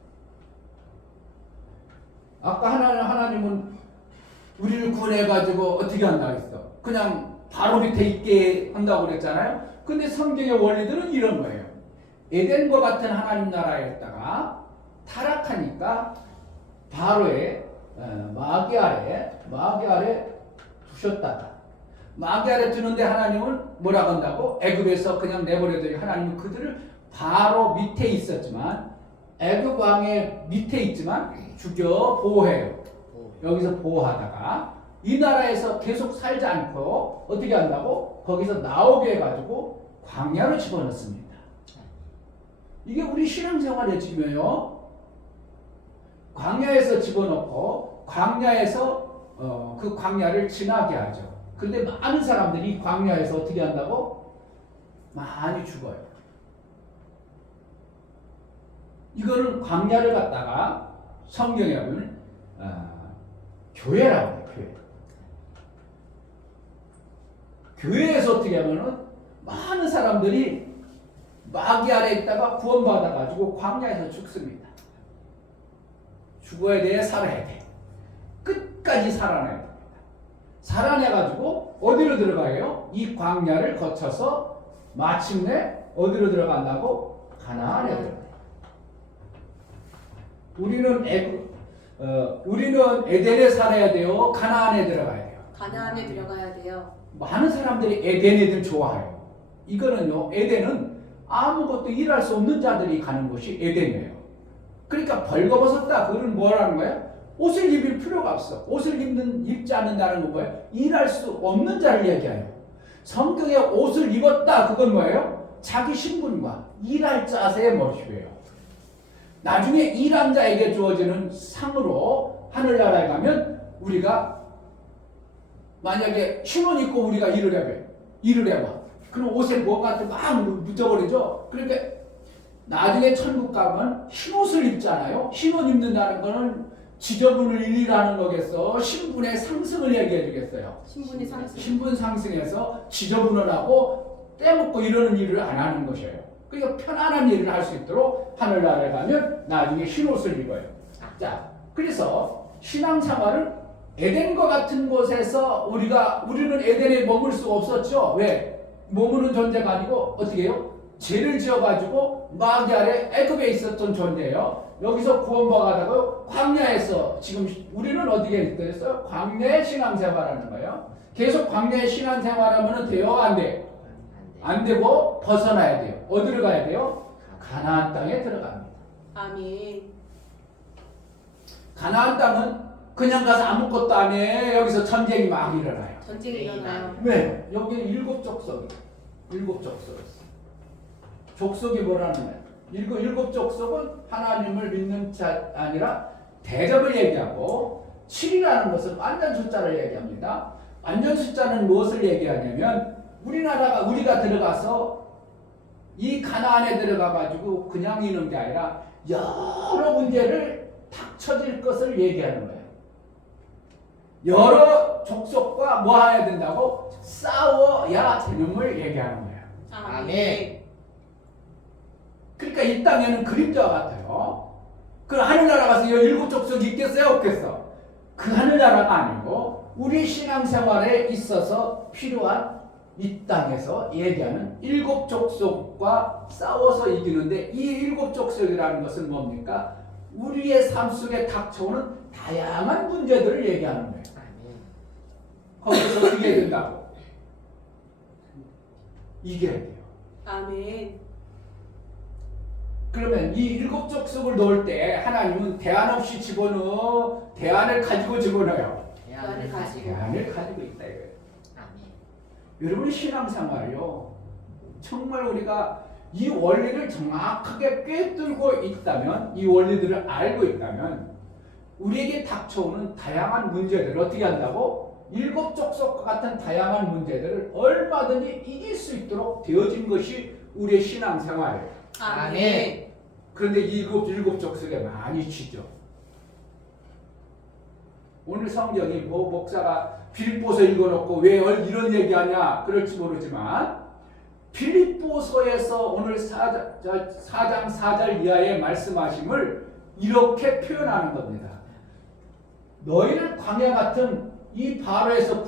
아까 하나님은 우리를 구원해가지고 어떻게 한다고 했어? 그냥 바로 밑에 있게 한다고 그랬잖아요. 근데 성경의 원리들은 이런 거예요. 에덴과 같은 하나님 나라에다가 타락하니까 바로의 마귀 아래 두셨다가 마귀 아래 두는데 하나님은 뭐라고 한다고? 애굽에서 그냥 내버려둬요. 하나님은 그들을 바로 밑에 있었지만 애굽 왕의 밑에 있지만 죽여 보호해요. 여기서 보호하다가 이 나라에서 계속 살지 않고 어떻게 한다고? 거기서 나오게 해가지고 광야로 집어넣습니다. 이게 우리 신앙생활의 지금이에요. 광야에서 집어넣고 광야에서 그 광야를 지나게 하죠. 근데 많은 사람들이 광야에서 어떻게 한다고? 많이 죽어요. 이거는 광야를 갖다가 성경에 보면 교회라고 해요. 교회에서 어떻게 하면은 많은 사람들이 마귀 아래 있다가 구원받아가지고 광야에서 죽습니다. 죽어야 돼, 살아야 돼. 끝까지 살아내야 됩니다. 살아내가지고 어디로 들어가요? 이 광야를 거쳐서 마침내 어디로 들어간다고? 가나안에 들어가요. 우리는 에덴에 살아야 돼요. 가나안에 들어가야 돼요. 가나안에 들어가야 돼요. 많은 사람들이 에덴 좋아해요. 이거는요, 에덴은 아무것도 일할 수 없는 자들이 가는 곳이 에덴이에요. 그러니까 벌거벗었다. 그건 뭐라는 거예요? 옷을 입을 필요가 없어. 옷을 입지 않는다는 건 뭐예요? 일할 수 없는 자를 얘기해요. 성경에 옷을 입었다. 그건 뭐예요? 자기 신분과 일할 자세의 모습이에요. 나중에 일한 자에게 주어지는 상으로 하늘나라에 가면 우리가 만약에 신혼 입고 우리가 일을 해봐. 그럼 옷에 뭐가 막 묻어버리죠. 그러니까 나중에 천국 가면 흰옷을 입잖아요. 흰옷 입는다는 거는 지저분을 일하는 거겠어. 신분의 상승을 얘기해 주겠어요. 신분이 상승. 신분 상승해서 지저분을 하고 떼먹고 이러는 일을 안 하는 것이에요. 그러니까 편안한 일을 할 수 있도록 하늘나라에 가면 나중에 흰옷을 입어요. 자, 그래서 신앙생활은 에덴과 같은 곳에서 우리는 에덴에 머물 수 없었죠. 왜? 머무는 존재가 아니고 어떻게 해요? 죄를 지어가지고 마귀 아래 애굽에 있었던 존재예요. 여기서 구원받아가고 광야에서 지금 우리는 어떻게 됐어요? 광야의 신앙생활하는 거예요. 계속 광야의 신앙생활하면 돼요? 안 돼요? 안 되고 벗어나야 돼요. 어디로 가야 돼요? 가나안 땅에 들어갑니다. 아멘. 가나안 땅은 그냥 가서 아무것도 안 해. 여기서 전쟁이 막 일어나요. 전쟁이 일어나요. 왜? 여기는 일곱 족속이. 족속이 뭐라는 거예요? 일곱 족속은 하나님을 믿는 자 아니라 대접을 얘기하고 7이라는 것은 완전 숫자를 얘기합니다. 완전 숫자는 무엇을 얘기하냐면 우리가 들어가서 이 가나안에 들어가가지고 그냥 있는 게 아니라 여러 문제를 닥쳐질 것을 얘기하는 거예요. 여러 족속과 뭐 해야 된다고? 싸워야 되는 걸 얘기하는 거예요. 아멘. 그러니까 이 땅에는 그림자와 같아요. 그 하늘나라 가서 일곱 족속이 있겠어요? 없겠어? 그 하늘나라가 아니고 우리 신앙생활에 있어서 필요한 이 땅에서 얘기하는 일곱 족속과 싸워서 이기는데 이 일곱 족속이라는 것은 뭡니까? 우리의 삶 속에 닥쳐오는 다양한 문제들을 얘기하는 거예요. 거기서 어떻게 해야 된다고? 이겨야 돼요. 아멘. 그러면 이 일곱 족속을 넣을 때 하나님은 대안 없이 집어넣어. 대안을 가지고 집어넣어요. 대안을 가지고. 대안을 가지고 있다 이거예요. 여러분의 신앙생활이요. 정말 우리가 이 원리를 정확하게 꿰뚫고 있다면, 이 원리들을 알고 있다면 우리에게 닥쳐오는 다양한 문제들을 어떻게 한다고? 일곱 족속과 같은 다양한 문제들을 얼마든지 이길 수 있도록 되어진 것이 우리의 신앙생활이에요. 아멘. 그런데 일곱 족속에 많이 치죠. 오늘 성경이 뭐 목사가 빌립보서 읽어놓고 왜 이런 얘기하냐 그럴지 모르지만 빌립보서에서 오늘 4장 4절 이하의 말씀하심을 이렇게 표현하는 겁니다. 너희를 광야 같은 이 바로에서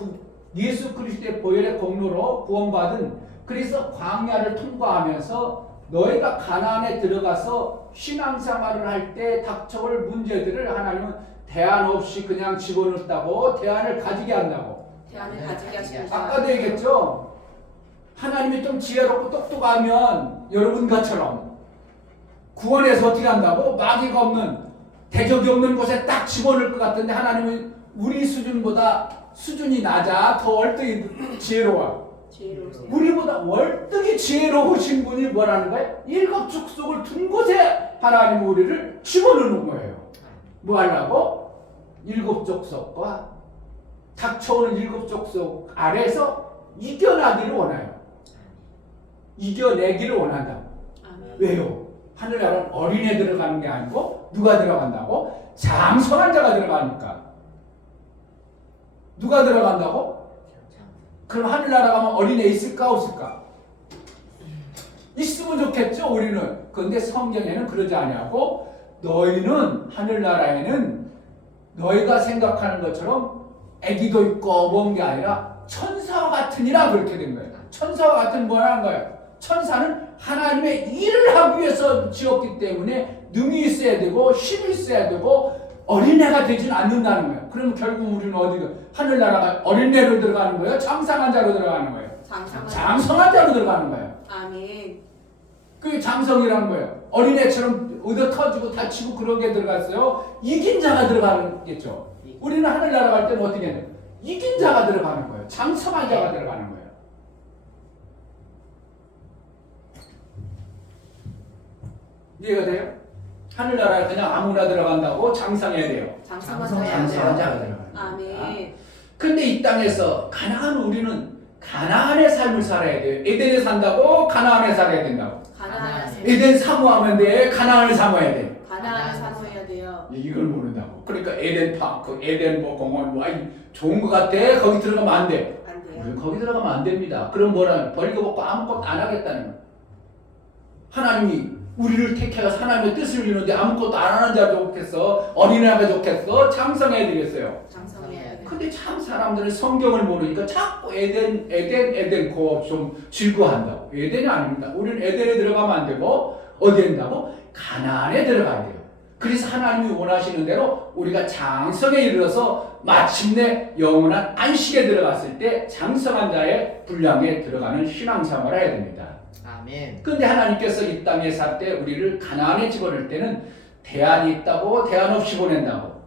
예수 그리스도의 보혈의 공로로 구원받은 그래서 광야를 통과하면서 너희가 가나안에 들어가서 신앙생활을 할 때 닥쳐올 문제들을 하나님은 대안 없이 그냥 집어넣었다고 대안을 가지게 한다고. 대안을 가지게 하십니다. 아까도 얘기했죠. 하나님이 좀 지혜롭고 똑똑하면 여러분 것처럼 구원해서 어떻게 한다고? 마귀가 없는 대적이 없는 곳에 딱 집어넣을 것 같은데 하나님은 우리 수준보다 수준이 낮아 더 월등히 지혜로워. 지혜로우세요. 우리보다 월등히 지혜로우신 분이 뭐라는 거예요? 일곱 족속을 둔 곳에 하나님 우리를 집어넣는 거예요. 뭐 하려고? 일곱 족속과 닥쳐오는 일곱 족속 아래에서 이겨나기를 원해요. 이겨내기를 원한다고. 아멘. 왜요? 하늘나라는 어린애 들어가는 게 아니고 누가 들어간다고? 장성한 자가 들어가니까. 누가 들어간다고? 그럼 하늘나라 가면 어린애 있을까 없을까? 있으면 좋겠죠 우리는. 그런데 성경에는 그러지 아니하고 너희는 하늘나라에는 너희가 생각하는 것처럼 애기도 있고 뭔 게 아니라 천사와 같으니라 그렇게 된 거예요. 천사와 같은 뭐라는 거예요? 천사는 하나님의 일을 하기 위해서 지었기 때문에 능이 있어야 되고 힘이 있어야 되고 어린애가 되지는 않는다는 거예요. 그럼 결국 우리는 어디가 하늘나라가 어린애로 들어가는 거예요? 장성한 자로 들어가는 거예요? 장성한 자로 들어가는 거예요. 아멘. 그게 장성이라는 거예요. 어린애처럼 얻어 터지고 다치고 그런 게 들어갔어요. 이긴 자가 들어가겠죠. 우리는 하늘나라 갈 때는 어떻게 해야 돼요? 이긴 자가 들어가는 거예요. 장성한 자가 들어가는 거예요. 이해가 돼요? 하늘나라에 그냥 아무나 들어간다고 장성해야 돼요. 장성한 자가 들어가는 거예요. 아멘. 근데 이 땅에서 우리는 가나안의 삶을 살아야 돼요. 에덴에 산다고 가나안에 살아야 된다고. 가나안에 에덴 사모하면 돼. 가나안을 사모해야 돼. 가나안을 사모해야 돼요. 이걸 모른다고. 그러니까 에덴 파크, 에덴 뭐 공원 뭐 아니 좋은 것 같아. 거기 들어가면 안 돼. 안 돼요. 우리 거기 들어가면 안 됩니다. 그럼 뭐라 벌거벗고 아무것도 안 하겠다는 거예요. 하나님이 우리를 택해서 하나님의 뜻을 이루는데 아무것도 안 하는 자가 좋겠어? 어린애가 좋겠어? 장성해야 되겠어요. 장성해야 돼요. 근데 참 사람들은 성경을 모르니까 자꾸 에덴 그거 좀 즐거워한다고. 에덴이 아닙니다. 우리는 에덴에 들어가면 안 되고 어디에 된다고? 가나안에 들어가야 돼요. 그래서 하나님이 원하시는 대로 우리가 장성에 이르러서 마침내 영원한 안식에 들어갔을 때 장성한 자의 분량에 들어가는 신앙생활을 해야 됩니다. 아멘. 근데 하나님께서 이 땅에 살 때 우리를 가나안에 집어넣을 때는 대안이 있다고 대안 없이 보낸다고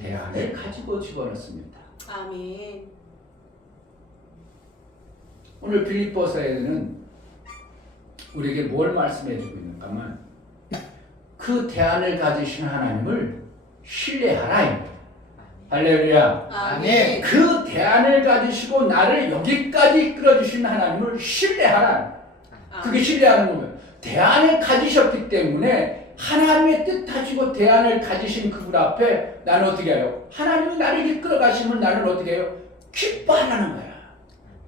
대안을 가지고 집어넣습니다. 아멘. 오늘 빌립보서에는 우리에게 뭘 말씀해주고 있는가 하면 그 대안을 가지신 하나님을 신뢰하라. 할렐루야. 아멘. 그 대안을 가지시고 나를 여기까지 이끌어주신 하나님을 신뢰하라. 그게 신뢰하는 거예요. 대안을 가지셨기 때문에 하나님의 뜻하시고 대안을 가지신 그분 앞에 나는 어떻게 해요? 하나님이 나를 이끌어 가시면 나는 어떻게 해요? 기뻐하라는 거야.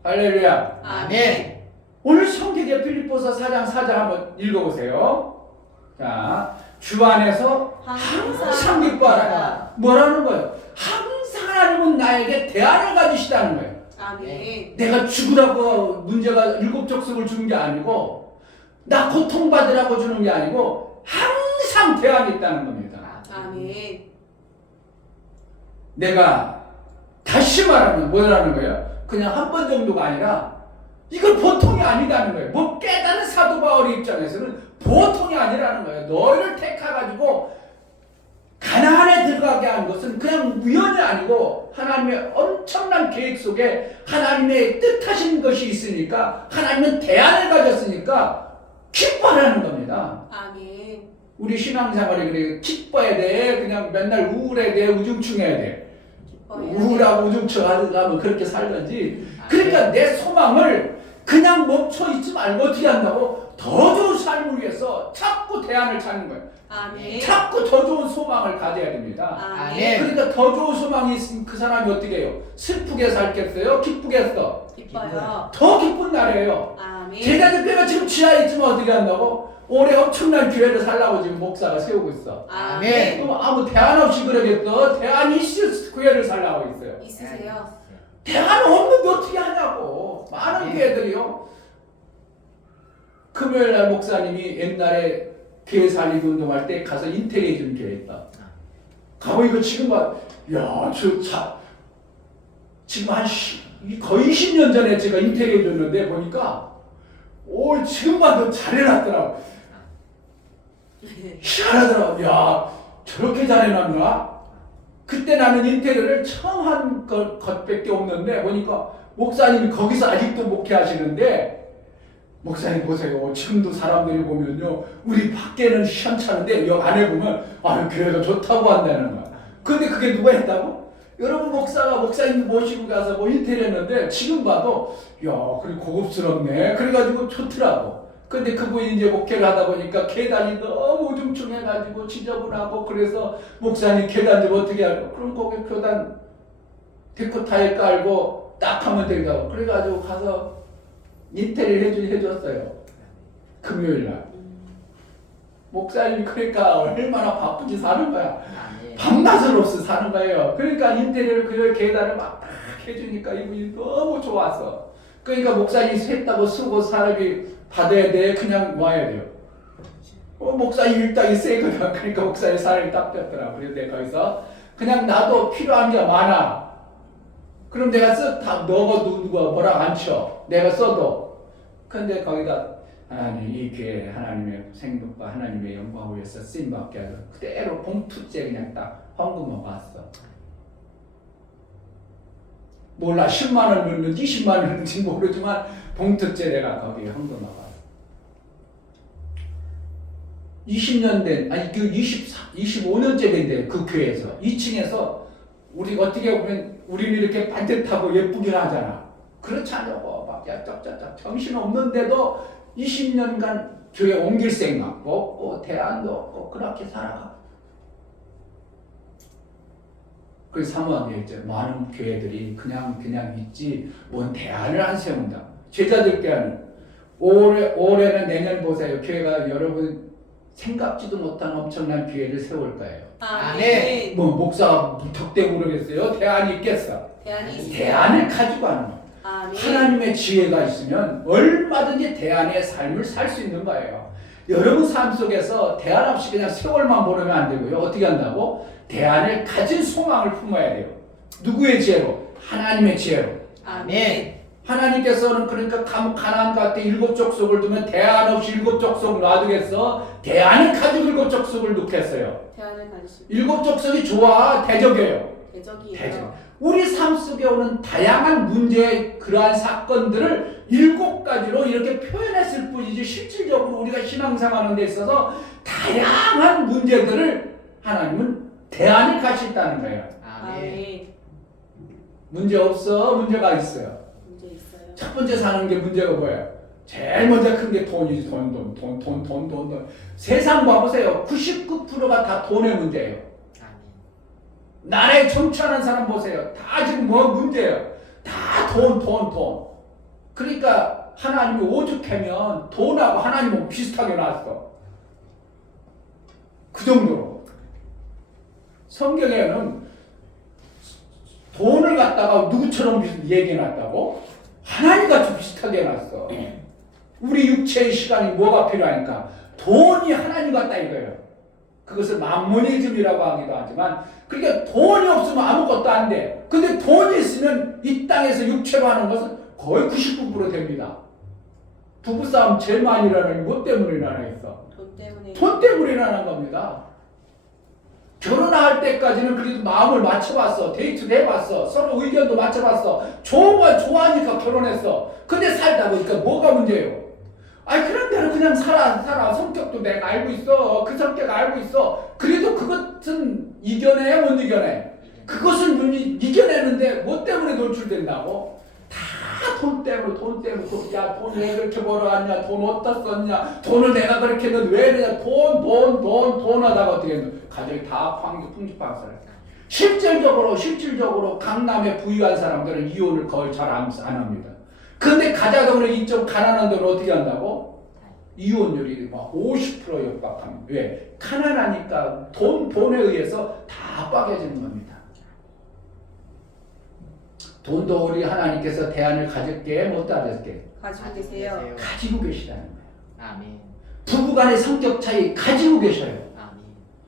할렐루야. 아멘. 오늘 성경의 빌립보서 4장 4절 한번 읽어보세요. 자, 주 안에서 항상 기뻐하라. 뭐라는 거예요? 항상 하나님은 나에게 대안을 가지시다는 거예요. 아멘. 내가 죽으라고 문제가 일곱 족속을 주는 게 아니고 나 고통받으라고 주는 게 아니고 항상 대안이 있다는 겁니다. 아멘. 내가 다시 말하면 뭐라는 거예요? 그냥 한 번 정도가 아니라 이건 보통이 아니다는 거예요. 뭐 깨달은 사도 바울의 입장에서는 보통이 아니라는 거예요. 너희를 택해가지고 가나안에 들어가게 한 것은 그냥 우연이 아니고 하나님의 엄청난 계획 속에 하나님의 뜻하신 것이 있으니까 하나님은 대안을 가졌으니까 기뻐하라는 겁니다. 아멘. 우리 신앙생활이 그래 기뻐야 돼. 그냥 맨날 우울해야 돼. 우중충해야 돼. 우울하고 우중충하면 그렇게 살든지. 그러니까 내 소망을 그냥 멈춰 있지 말고 어떻게 한다고? 더 좋은 삶을 위해서 자꾸 대안을 찾는 거예요. 아멘. 자꾸 더 좋은 소망을 가져야 됩니다. 아멘. 그러니까 더 좋은 소망이 있으면 그 사람이 어떻게 해요? 슬프게 살겠어요? 기쁘겠어? 기뻐요. 더 기쁜 날이에요. 아멘. 제자들께가 지금 지하에 있지만 어떻게 한다고? 올해 엄청난 교회를 살라고 지금 목사가 세우고 있어. 아멘. 또 아무 대안 없이 그러겠어? 대안이 있을 교회를 살라고 있어요. 있으세요? 대안 없는데 어떻게 하냐고. 많은 교회들이요. 금요일 날 목사님이 옛날에 교회 살리기 운동할 때 가서 인테리어 준 교회 있다. 가보 이거 지금 막, 야, 지금 거의 20년 전에 제가 인테리어 줬는데 보니까, 지금 봐도 잘 해놨더라고. 희한하더라고. 야, 저렇게 잘 해놨나? 그때 나는 인테리어를 처음 한 것밖에 없는데 보니까 목사님이 거기서 아직도 목회하시는데 목사님 보세요. 지금도 사람들이 보면요. 우리 밖에는 시원찮은데 여기 안에 보면 교회가 좋다고 한다는 거야. 근데 그게 누가 했다고? 여러분 목사님 모시고 가서 뭐 인테리어 했는데 지금 봐도 그래 고급스럽네. 그래가지고 좋더라고. 근데 그분이 이제 목회를 하다 보니까 계단이 너무 우중충해가지고 지저분하고 그래서 목사님 계단 좀 어떻게 하고 그럼 거기 교단 데코 타일 깔고 딱 하면 되겠다고. 그래가지고 가서 인테리어 해줬어요. 금요일날. 목사님이 그러니까 얼마나 바쁜지 사는 거야. 밤낮을 없이 사는 거예요. 그러니까 인테리어를 그 계단을 막 해주니까 이분이 너무 좋았어. 그러니까 목사님이 했다고 쓰고 사람이 받아야 돼? 그냥 와야 돼요. 목사님 일당이 세거든. 그러니까 목사님 사람이 딱 뺐더라. 그래서 내가 거기서 그냥 나도 필요한 게 많아. 그럼 내가 다 넣어도 누가 뭐라 안 쳐. 내가 써도. 근데 거기다 하나님 이 교회 하나님의 생명과 하나님의 영광을 위해서 쓰임받게 하고 그대로 봉투째 그냥 딱 헌금을 받았어. 몰라 10만 원 넣는지 20만 원 넣는지 모르지만 봉투째 내가 거기에 헌금을 받았어. 20년 된, 25년째 된대 그 교회에서 2층에서 우리 어떻게 보면 우리는 이렇게 반듯하고 예쁘긴 하잖아. 그렇지 않냐고 막 짝짝짝 정신 없는데도 20년간 교회 옮길 생각 없고 대안도 없고 그렇게 살아가. 그래서 사모하게 했죠. 많은 교회들이 그냥 있지 뭔 대안을 안 세운다. 제자들께는 올해는 내년 보세요. 교회가 여러분 생각지도 못한 엄청난 기회를 세울 거예요. 아멘. 뭐 목사가 덕대 모르겠어요. 대안이 있겠어. 대안을 가지고 하는 거예요. 아멘. 하나님의 지혜가 있으면 얼마든지 대안의 삶을 살 수 있는 거예요. 여러분 삶 속에서 대안 없이 그냥 세월만 보내면 안 되고요. 어떻게 한다고? 대안을 가진 소망을 품어야 돼요. 누구의 지혜로? 하나님의 지혜로. 아멘. 하나님께서는 그러니까 가나안 같은 7 족속을 두면 대안 없이 7 족속을 놔두겠어? 대안을 가지고 7 족속을 놓겠어요. 대안을 가지시고 7 족속이 좋아? 대적이에요. 대적이에요. 우리 삶 속에 오는 다양한 문제의 그러한 사건들을 7가지로 이렇게 표현했을 뿐이지 실질적으로 우리가 신앙생활하는 데 있어서 다양한 문제들을 하나님은 대안을 가시다는 거예요. 아멘. 문제 없어? 문제가 있어요. 문제 있어요. 첫 번째 사는 게 문제가 뭐예요? 제일 먼저 큰 게 돈이지. 돈. 세상 봐보세요. 99%가 다 돈의 문제예요. 나라에 정치하는 사람 보세요. 다 지금 뭐 문제예요? 다 돈. 그러니까 하나님이 오죽하면 돈하고 하나님은 비슷하게 놨어. 그 정도로. 성경에는 돈을 갖다가 누구처럼 얘기해놨다고? 하나님같이 비슷하게 해놨어. 우리 육체의 시간이 뭐가 필요하니까 돈이 하나님 같다 이거예요. 그것을 만모니즘이라고 하기도 하지만 그러니까 돈이 없으면 아무것도 안 돼. 근데 돈이 있으면 이 땅에서 육체로 하는 것은 거의 99% 됩니다. 부부싸움 제일 많이 일어나는 게 뭐 때문에 일어나겠어? 돈 때문에 일어나는 겁니다. 결혼할 때까지는 그래도 마음을 맞춰봤어. 데이트도 해봤어. 서로 의견도 맞춰봤어. 좋아하니까 결혼했어. 근데 살다 보니까 뭐가 문제예요? 아니 그런 대로 그냥 살아. 성격도 내가 알고 있어. 그 성격 알고 있어. 그래도 그것은 이겨내 못 이겨내. 그것은 이겨내는데 뭐 때문에 노출된다고? 다 돈 때문에 돈. 야, 돈 왜 그렇게 벌어왔냐? 돈 어디다 썼냐? 돈을 내가 그렇게 했는데 왜 그래? 돈 하다가 어떻게 했냐? 가족이 다 풍지박살. 실질적으로 강남에 부유한 사람들은 이혼을 거의 잘 안 합니다. 근데 가자동으로 이쪽 가난한 데는 어떻게 한다고? 이혼율이 막 50% 육박합니다. 왜? 가난하니까 돈에 의해서 다 빠개지는 겁니다. 돈도 우리 하나님께서 대안을 가질게 못 가질게 가지고 계세요. 가지고 계시다는 거예요. 아멘. 부부간의 성격 차이 가지고 계셔요. 아멘.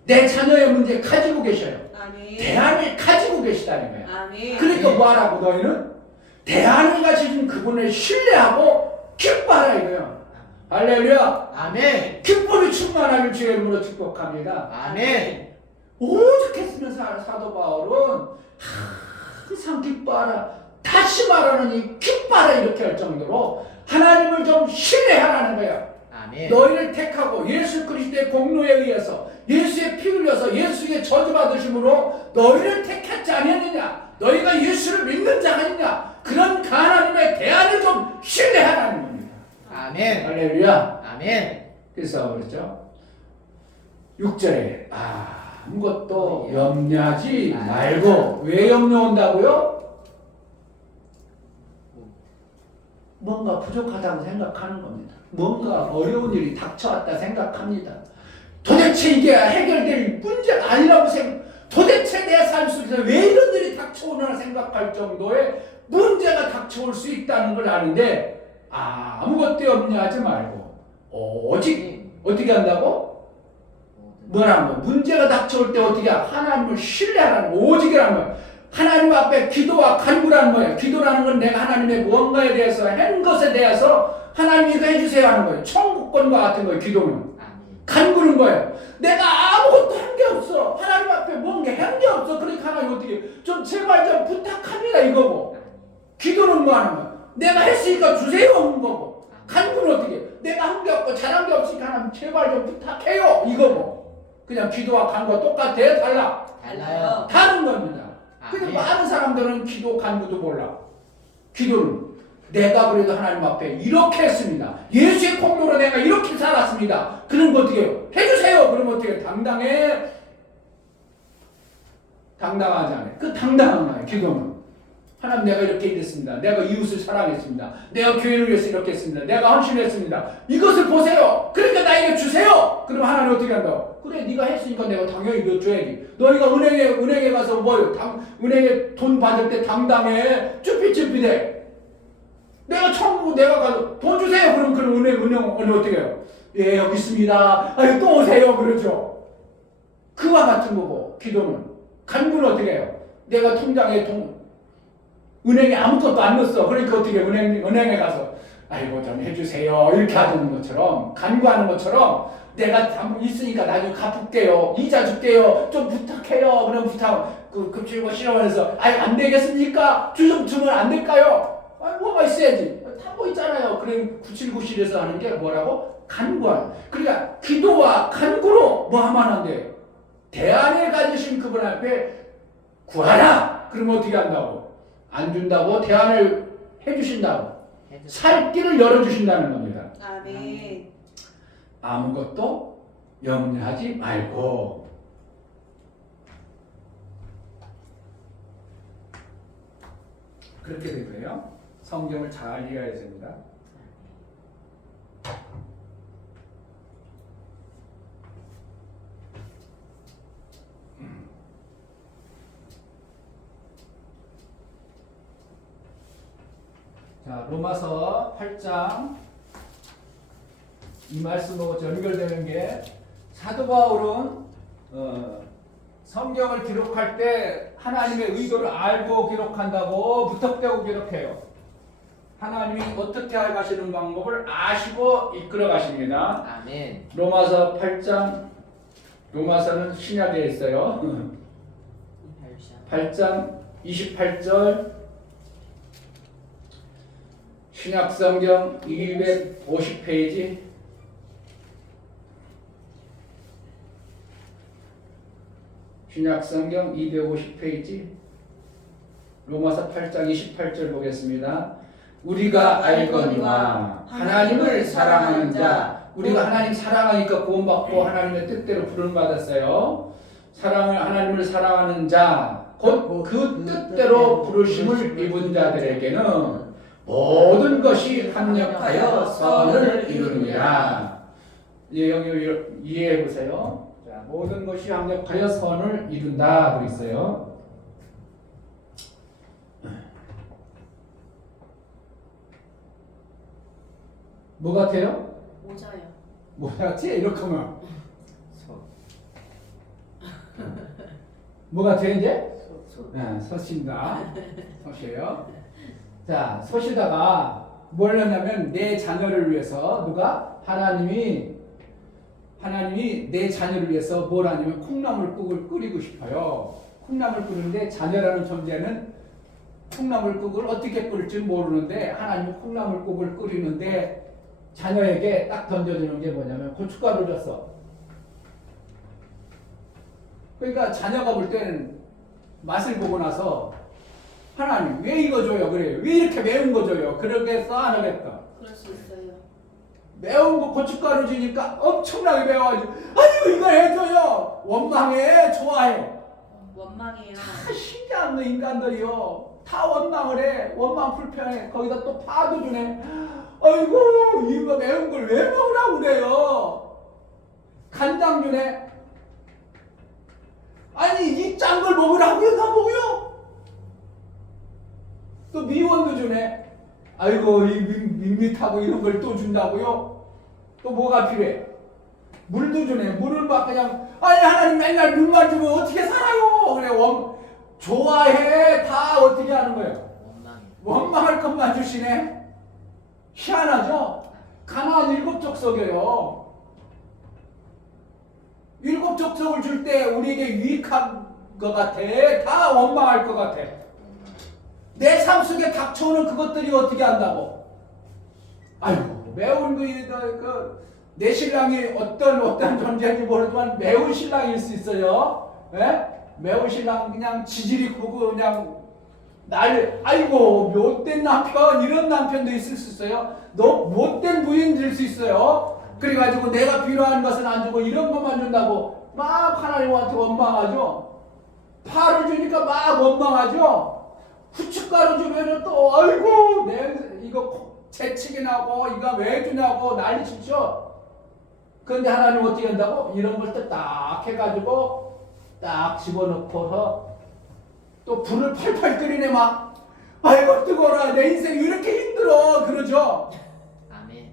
내 자녀의 문제 가지고 계셔요. 아멘. 대안을 가지고 계시다는 거예요. 아멘. 그러니까 뭐하라고 너희는 대안을 가지신 그분을 신뢰하고 기뻐하라 이거예요. 할렐루야. 아멘. 기쁨이 충만하길 주의 이름으로 축복합니다. 아멘. 오죽했으면 사도 바울은 항상 기뻐하라. 다시 말하느니 기뻐하라 이렇게 할 정도로 하나님을 좀 신뢰하라는 거예요. 아멘. 너희를 택하고 예수 그리스도의 공로에 의해서 예수의 피 흘려서 예수의 저주받으심으로 너희를 택했지 아니느냐. 너희가 예수를 믿는 자가 있냐. 그런 하나님의 대안을 좀 신뢰하라는 겁니다. 아멘. 할렐루야. 아멘. 그래서 그렇죠. 6절에 아무것도 염려하지 말고. 왜 염려한다고요? 뭔가 부족하다고 생각하는 겁니다. 뭔가 어려운 일이 닥쳐왔다 생각합니다. 도대체 이게 해결될 문제가 아니라고 도대체 내 삶 속에서 왜 이런 일이 닥쳐오나 생각할 정도의 문제가 닥쳐올 수 있다는 걸 아는데 아무것도 염려하지 말고 오직 어떻게 한다고? 뭐라는 거? 문제가 닥쳐올 때 어떻게 하나님을 신뢰하라는 거. 오직이라는 거예요. 하나님 앞에 기도와 간구라는 거예요. 기도라는 건 내가 하나님의 무언가에 대해서 한 것에 대해서 하나님이 이거 해주세요 하는 거예요. 청구권과 같은 거예요. 기도는. 간구는 거예요. 내가 아무것도 한 게 없어. 하나님 앞에 뭔가 한 게 없어. 그러니까 하나님 어떻게 좀 제발 좀 부탁합니다 이거고. 기도는 뭐 하는 거야? 내가 했으니까 주세요 하는 거고. 간구는 어떻게? 내가 한 게 없고 잘한 게 없으니까 하나님 제발 좀 부탁해요 이거고. 그냥 기도와 간구가 똑같아? 달라요. 다른 겁니다. 근데 많은 사람들은 기도 간구도 몰라. 기도는 내가 그래도 하나님 앞에 이렇게 했습니다. 예수의 공로로 내가 이렇게 살았습니다. 그럼 어떻게 해요? 해주세요. 그러면 어떻게 해요? 당당해? 당당하지 않아요. 그 당당한 거예요. 기도는. 하나님 내가 이렇게 일했습니다. 내가 이웃을 사랑했습니다. 내가 교회를 위해서 이렇게 했습니다. 내가 헌신했습니다. 이것을 보세요. 그러니까 나에게 주세요. 그럼 하나님 어떻게 한다고? 그래 네가 했으니까 내가 당연히 너 줘야지. 너희가 은행에 가서 뭐요? 은행에 돈 받을 때 당당해? 쭈삣쭈삣해. 내가 천국 내가 가서 돈 주세요. 그럼 은행 어떻게 해요? 예 여기 있습니다. 아유 또 오세요. 그러죠. 그와 같은 거고 기도는. 간구는 어떻게 해요? 내가 통장에 은행에 아무것도 안 넣었어. 그러니까 어떻게 은행에 가서 아이고 좀 해주세요. 이렇게 하는 것처럼 간구하는 것처럼 내가 있으니까 나중에 갚을게요. 이자 줄게요. 좀 부탁해요. 그럼 급주고 싫어해서 안 되겠습니까? 주면 안 될까요? 뭐가 있어야지. 타고 있잖아요. 그래 구실구실해서 하는 게 뭐라고? 간구하는. 그러니까 기도와 간구로 뭐 하면 안 돼? 대안을 가지신 그분 앞에 구하라. 그러면 어떻게 한다고? 안 준다고 대안을 해주신다고. 살 길을 열어주신다는 겁니다. 아멘. 아무것도 염려하지 말고. 그렇게 되고요. 성경을 잘 이해해야 됩니다. 자, 로마서 8장 이 말씀하고 연결되는 게 사도 바울은 성경을 기록할 때 하나님의 의도를 알고 기록한다고 무턱대고 기록해요. 하나님이 어떻게 하시는 방법을 아시고 이끌어 가십니다. 아멘. 로마서 8장 로마서는 신약에 있어요. 8장 28절 신약성경 250페이지 신약성경 250페이지 로마서 8장 28절 보겠습니다. 우리가 알거니와 하나님을 사랑하는 자, 우리가 하나님 사랑하니까 구원받고 하나님의 뜻대로 부름받았어요. 하나님을 사랑하는 자, 곧 그 뜻대로 부르심을 입은 자들에게는 모든 것이 합력하여 선을 이루느니라. 여기 이해해 보세요. 자, 모든 것이 합력하여 선을 이룬다 그러 있어요. 뭐 같아요? 모자요. 뭐 같지? 이렇게 하면 뭐 같아요 이제? 네, 서신다. 서시예요. 자, 서시다가 뭘 하냐면 내 자녀를 위해서 누가? 하나님이 내 자녀를 위해서 뭘 하냐면 콩나물국을 끓이고 싶어요. 콩나물 끓이는데 자녀라는 존재는 콩나물국을 어떻게 끓일지 모르는데 하나님은 콩나물국을 끓이는데 자녀에게 딱 던져주는 게 뭐냐면 고춧가루 줬어. 그러니까 자녀가 볼 때는 맛을 보고 나서 하나님 왜 이거 줘요? 그래요. 왜 이렇게 매운 거 줘요? 그러겠어? 안 하겠다? 그럴 수 있어요. 매운 거 고춧가루 주니까 엄청나게 매워가지고 아유 이거 해줘요. 원망해? 좋아해? 원망이에요. 다 신기한 거 인간들이요. 다 원망을 해. 원망 불편해. 거기다 또 파도 주네. 아이고 이거 매운 걸 왜 먹으라고 그래요? 간장 주네. 아니 이 짠 걸 먹으라고 해가 뭐요? 또 미원도 주네. 아이고 이 밋밋하고 이런 걸 또 준다고요? 또 뭐가 필요해? 물도 주네. 물을 막 그냥 아니 하나님 맨날 물만 주면 어떻게 살아요? 그래 좋아해. 다 어떻게 하는 거예요? 원망할 것만 주시네. 희한하죠? 가나안 7족속이에요. 7족속을 줄 때 우리에게 유익한 것 같아. 다 원망할 것 같아. 내 삶 속에 닥쳐오는 그것들이 어떻게 한다고? 아이고 매운 내 신랑이 어떤 존재인지 모르지만 매운 신랑일 수 있어요. 예? 매운 신랑 그냥 지질이 크고 그냥 아이고 못된 남편 이런 남편도 있을 수 있어요. 너 못된 부인 될 수 있어요. 그래가지고 내가 필요한 것은 안 주고 이런 것만 준다고 막 하나님한테 원망하죠. 파를 주니까 막 원망하죠. 후춧가루 주면은 또 아이고 이거 재치기 나고 이거 왜 주냐고 난리치죠. 그런데 하나님 어떻게 한다고? 이런 걸 딱 해가지고 딱 집어넣고서 또 불을 팔팔 끓이네 막. 아이고 뜨거워라 내 인생이 이렇게 힘들어 그러죠. 아멘.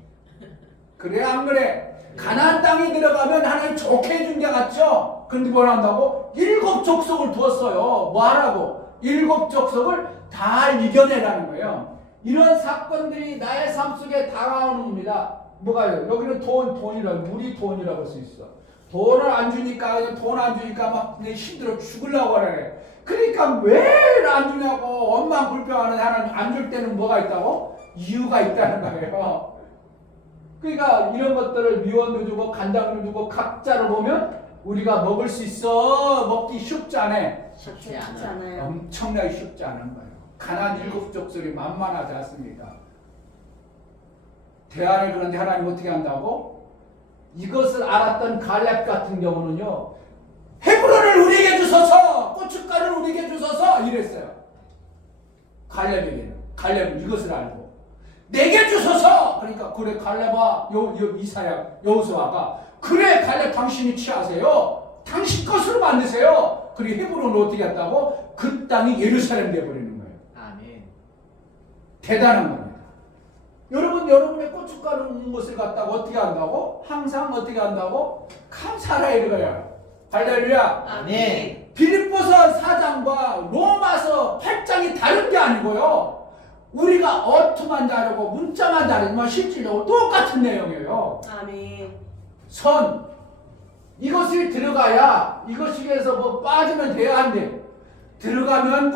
그래 안 그래? 가나안 땅에 들어가면 하나님 좋게 해준 게 같죠? 그런데 뭘 한다고? 7족속을 두었어요. 뭐 하라고? 7족속을 다 이겨내라는 거예요. 이런 사건들이 나의 삶 속에 다가오는 겁니다. 뭐가요? 여기는 돈이라고 물이 돈이라고 할 수 있어. 돈을 안 주니까 막 힘들어 죽으려고 하래. 그러니까 왜 안 주냐고 원망 불평하는 하나님 안 줄 때는 뭐가 있다고? 이유가 있다는 거예요. 그러니까 이런 것들을 미원도 주고 간장도 주고 각자로 보면 우리가 먹을 수 있어. 먹기 쉽지 않아. 쉽지 쉽지 않아요. 않아요. 엄청나게 쉽지 않은 거예요. 가나안 7족속이 만만하지 않습니다. 대안을 그런데 하나님 어떻게 한다고? 이것을 알았던 갈렙 같은 경우는요. 헤브론을 우리에게 주소서, 고춧가루를 우리에게 주소서 이랬어요. 갈렙은 이것을 알고 내게 주소서. 그러니까 그래 갈렙아 이사야 여호수아가 그래 갈렙 당신이 취하세요. 당신 것으로 만드세요. 그리고 헤브론을 어떻게 했다고? 그 땅이 예루살렘 되어버리는 거예요. 아멘. 대단한 겁니다. 여러분의 고춧가루 온 것을 갖다가 어떻게 한다고? 항상 어떻게 한다고? 감사하라 이거예요. 할렐루야. 아멘. 빌립보서 4장과 로마서 8장이 다른 게 아니고요. 우리가 어투만 다르고 문자만 다르지만 실질적으로 똑같은 내용이에요. 아멘. 선. 이것이 들어가야 이것에서 뭐 빠지면 돼야 한대. 들어가면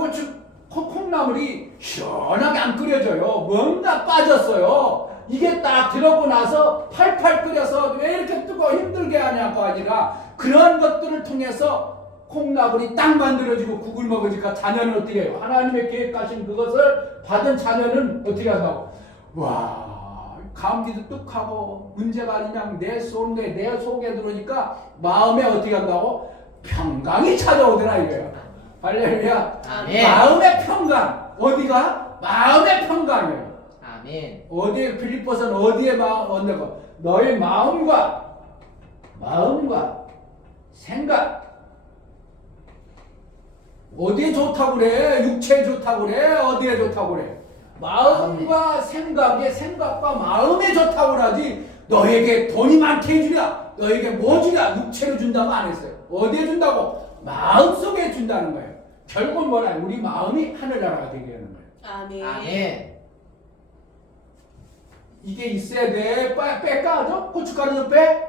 콩나물이 시원하게 안 끓여져요. 뭔가 빠졌어요. 이게 딱 들어오고 나서 팔팔 끓여서 왜 이렇게 뜨거워 힘들게 하냐가 아니라 그런 것들을 통해서 콩나물이 딱 만들어지고 국을 먹으니까 자녀는 어떻게 해요? 하나님의 계획하신 그것을 받은 자녀는 어떻게 한다고? 와, 감기도 뚝하고 문제가 그냥 내 속에 들어오니까 마음에 어떻게 한다고? 평강이 찾아오더라 이거예요. 할렐루야. 아멘. 마음의 평강. 어디가? 마음의 평강이에요. 아멘. 어디에 빌립보서는 어디에 얻는 너의 마음과 생각 어디에 좋다고 그래? 육체에 좋다고 그래? 어디에 좋다고 그래? 마음과 생각과 마음에 좋다고 그러지 너에게 돈이 많게 해주랴 너에게 뭐 주랴 육체로 준다고 안 했어요. 어디에 준다고? 마음속에 준다는 거예요. 결국은 뭐라 우리 마음이 하늘나라가 되게 하는 거예요. 아멘. 아멘. 이게 있어야 돼. 뺄까? 고춧가루 좀 빼?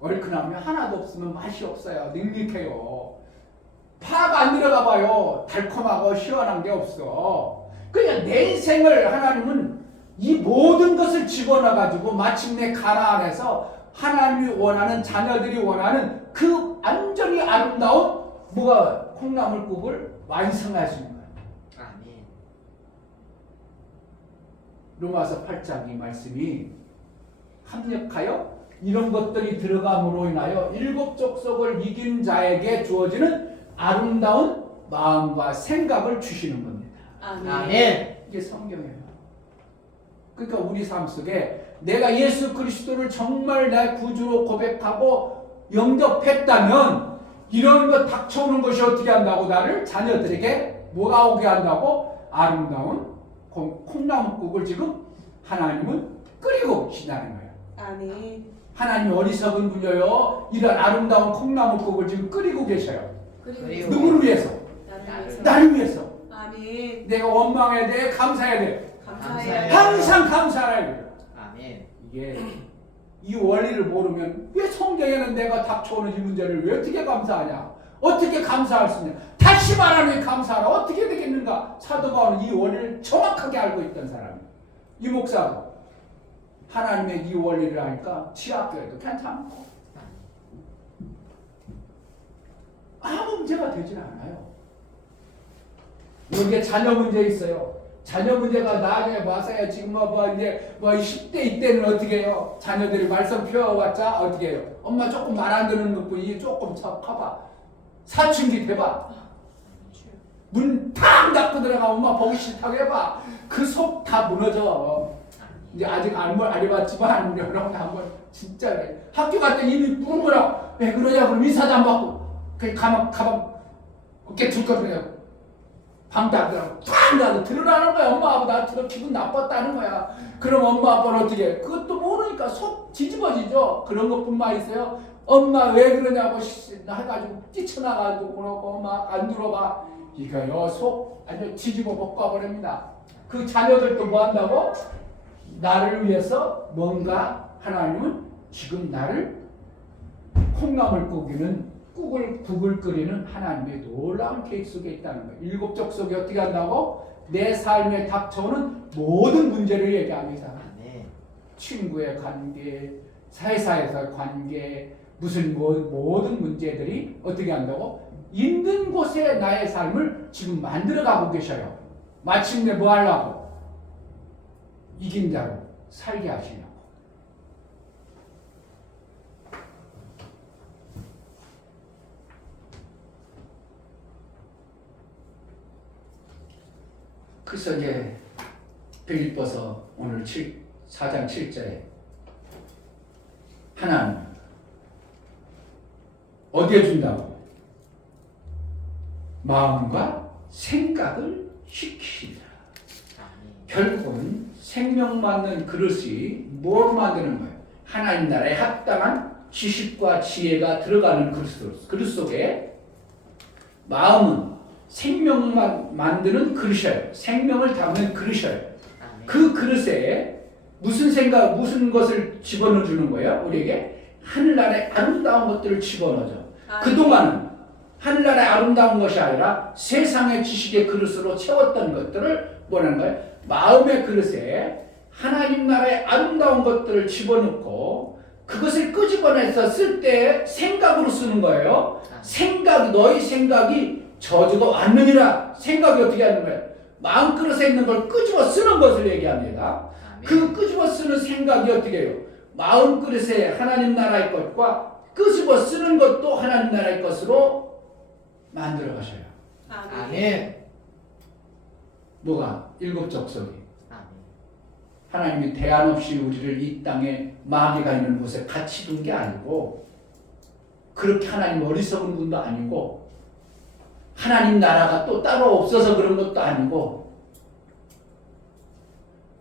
얼큰하면 하나도 없으면 맛이 없어요. 눅눅해요. 파가 안 들어가 봐요. 달콤하고 시원한 게 없어. 그냥 내 인생을 하나님은 이 모든 것을 집어넣어가지고 마침내 가나 안에서 하나님이 원하는 자녀들이 원하는 그 완전히 아름다운 뭐가 콩나물국을 완성하시는 거예요. 아멘. 로마서 8장 이 말씀이 합력하여 이런 것들이 들어감으로 인하여 일곱 족속을 이긴 자에게 주어지는 아름다운 마음과 생각을 주시는 겁니다. 아멘. 아멘. 이게 성경이에요. 그러니까 우리 삶 속에 내가 예수 그리스도를 정말 내 구주로 고백하고 영접했다면 이런 것 닥쳐오는 것이 어떻게 한다고 나를 자녀들에게 뭐가 오게 한다고 아름다운 콩나물국을 지금 하나님은 끓이고 계시다는 거예요. 아멘. 하나님이 어리석은 분이요 이런 아름다운 콩나물국을 지금 끓이고 계셔요. 그리고 누구를 위해서? 나를 나를 위해서. 아멘. 내가 원망해야 돼? 감사해야 돼? 감사해요. 항상 감사해야 돼. 아멘. 이게 이 원리를 모르면 왜 성경에는 내가 닥쳐오는 이 문제를 왜 어떻게 감사하냐? 어떻게 감사할 수 있냐? 다시 말하면 감사하라. 어떻게 되겠는가? 사도 바울은 이 원리를 정확하게 알고 있던 사람이에요. 이 목사도 하나님의 이 원리를 아니까 지하교회도 괜찮고 아무 문제가 되질 않아요. 여기에 자녀 문제 있어요. 자녀 문제가 나중에 와서야 지금 이제 10대 이때는 어떻게 해요? 자녀들이 말썽 피워왔자 어떻게 해요? 엄마 조금 말 안 듣는 것뿐이 조금 커봐. 사춘기 돼봐. 문 탁 닫고 들어가 엄마 보기 싫다고 해봐. 그 속 다 무너져. 이제 아직 안 해봤지만 여러분 한번 진짜 그래. 학교 갔더니 이미 부르더라고. 왜 그러냐? 그럼 인사도 안 받고 그 가방 어깨 들거든요. 방도 안 들어가고 탁 나도 들으라는 거야. 엄마 아빠 나 기분 나빴다는 거야. 그럼 엄마 아빠는 어떻게 해? 그것도 모르니까 속 뒤집어지죠. 그런 것뿐만 있어요. 엄마 왜 그러냐고 해가지고 뛰쳐나가지고 그러고 엄마 안 들어봐. 이거요 속 아주 뒤집어 볶아버립니다. 그 자녀들도 뭐 한다고? 나를 위해서 뭔가 하나님은 지금 나를 국을 끓이는 하나님의 놀라운 계획 속에 있다는 거예요. 일곱 족속이 어떻게 한다고? 내 삶에 닥쳐오는 모든 문제를 얘기합니다. 아멘. 친구의 관계, 사회사에서의 관계, 무슨 모든 문제들이 어떻게 한다고? 있는 곳에 나의 삶을 지금 만들어가고 계셔요. 마침내 뭐 하려고? 이긴 자로 살게 하시려고. 그래서 이제 빌립보서 오늘 4장 7절에 하나님 어디에 준다고? 마음과 생각을 시키시리라. 결국은 생명 맞는 그릇이 뭘 만드는 거예요? 하나님 나라에 합당한 지식과 지혜가 들어가는 그릇 속에 마음은 생명만 만드는 그릇이에요. 생명을 담는 그릇이에요. 아멘. 그 그릇에 무슨 생각, 무슨 것을 집어넣어 주는 거예요? 우리에게 하늘나라의 아름다운 것들을 집어넣어줘. 그동안은 하늘나라의 아름다운 것이 아니라 세상의 지식의 그릇으로 채웠던 것들을 뭐라는 거예요? 마음의 그릇에 하나님 나라의 아름다운 것들을 집어넣고 그것을 끄집어내서 쓸 때 생각으로 쓰는 거예요. 생각, 너희 생각이 저주가 왔느니라. 생각이 어떻게 하는 거예요? 마음 그릇에 있는 걸 끄집어 쓰는 것을 얘기합니다. 그 끄집어 쓰는 생각이 어떻게 해요? 마음 그릇에 하나님 나라의 것과 끄집어 쓰는 것도 하나님 나라의 것으로 만들어 가셔요. 아멘. 뭐가? 일곱 족속이. 아멘. 하나님이 대안 없이 우리를 이 땅에 마귀가 있는 곳에 같이 둔 게 아니고 그렇게 하나님 어리석은 분도 아니고 하나님 나라가 또 따로 없어서 그런 것도 아니고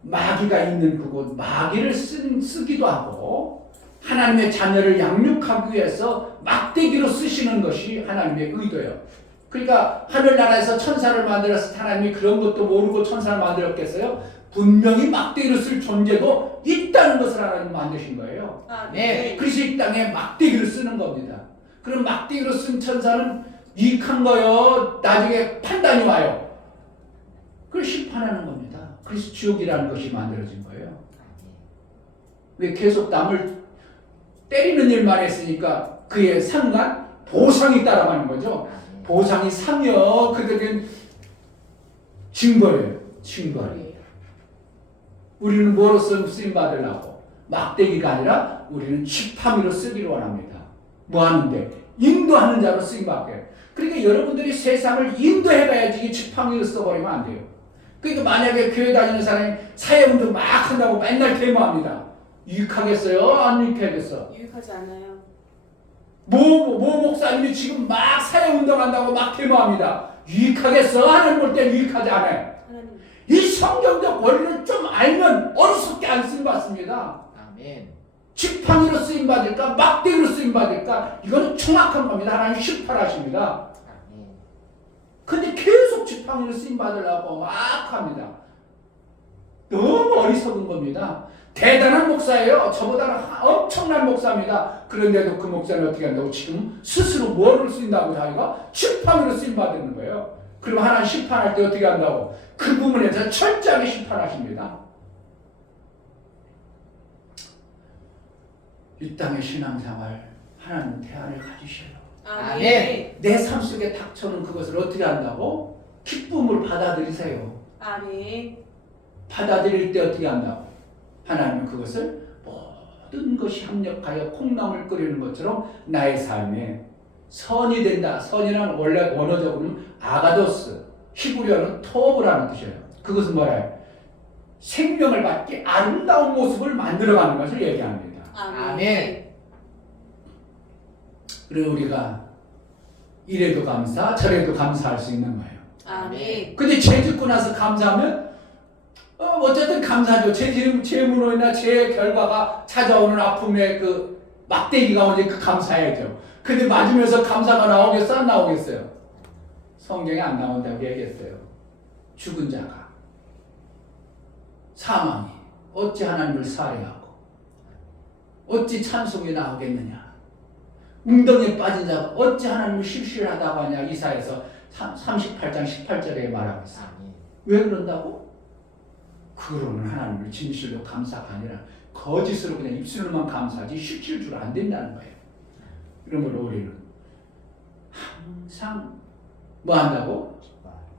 마귀가 있는 그곳 마귀를 쓰기도 하고 하나님의 자녀를 양육하기 위해서 막대기로 쓰시는 것이 하나님의 의도예요. 그러니까 하늘나라에서 천사를 만들어서 하나님이 그런 것도 모르고 천사를 만들었겠어요? 분명히 막대기로 쓸 존재도 있다는 것을 하나님 만드신 거예요. 네. 그래서 이 땅에 막대기를 쓰는 겁니다. 그럼 막대기로 쓴 천사는 유익한 거요. 나중에 판단이 와요. 그걸 심판하는 겁니다. 그래서 지옥이라는 것이 만들어진 거예요. 왜 계속 남을 때리는 일만 했으니까 그의 상관 보상이 따라가는 거죠. 보상이 상이요. 그들은 징벌이에요. 징벌이에요. 우리는 뭐로써 쓰임 받으려고? 막대기가 아니라 우리는 지팡이로 쓰기를 원합니다. 뭐 하는데? 인도하는 자로 쓰임 받게. 그러니까 여러분들이 세상을 인도해가야지 이게 지팡이로 써버리면 안 돼요. 그러니까 만약에 교회 다니는 사람이 사회운동 막 한다고 맨날 데모합니다. 유익하겠어요? 안 유익하겠어? 유익하지 않아요. 모 목사님이 지금 막 사회운동 한다고 막 데모합니다. 유익하겠어? 하나님 볼 때 유익하지 않아요. 하나님. 이 성경적 원리를 좀 알면 어리석게 안 쓰임받습니다. 아멘. 지팡이로 쓰임받을까? 막대기로 쓰임받을까? 이거는 정확한 겁니다. 하나님 심판하십니다. 아멘. 근데 계속 지팡이로 쓰임받으려고 막 합니다. 너무 어리석은 겁니다. 대단한 목사예요. 저보다는 엄청난 목사입니다. 그런데도 그 목사는 어떻게 한다고? 지금 스스로 뭐를 쓰인다고 자기가? 지팡이로 쓰임받는 거예요. 그럼 하나님 심판할 때 어떻게 한다고? 그 부분에서 철저하게 심판하십니다. 이 땅의 신앙생활 하나님 대안을 가지셔요. 아멘. 내 삶 속에 닥쳐오는 그것을 어떻게 한다고? 기쁨을 받아들이세요. 아멘. 받아들일 때 어떻게 한다고? 하나님은 그것을 모든 것이 합력하여 콩나물 끓이는 것처럼 나의 삶에 선이 된다. 선이란 원래 원어적으로는 아가도스, 히브리어는 토브라는 뜻이에요. 그것은 뭐예요? 생명을 받기 아름다운 모습을 만들어가는 것을 얘기합니다. 아멘. 그리고 우리가 이래도 감사, 저래도 감사할 수 있는 거예요. 아멘. 근데 죄 짓고 나서 감사하면 어쨌든 감사하죠. 제 문호이나 제 결과가 찾아오는 아픔의 그 막대기가 오니 그 감사해야죠. 근데 맞으면서 감사가 나오겠어? 안 나오겠어요? 성경에 안 나온다고 얘기했어요. 죽은 자가 사망이 어찌 하나님을 살해하고 어찌 찬송이 나오겠느냐. 웅덩이에 빠진 자가 어찌 하나님을 실실하다고 하냐. 이사야서 38장 18절에 말하고 있어요. 아멘. 왜 그런다고? 그러는 하나님을 진실로 감사가 아니라 거짓으로 그냥 입술로만 감사하지 실질적으로 안 된다는 거예요. 그러므로 우리는 항상 뭐 한다고?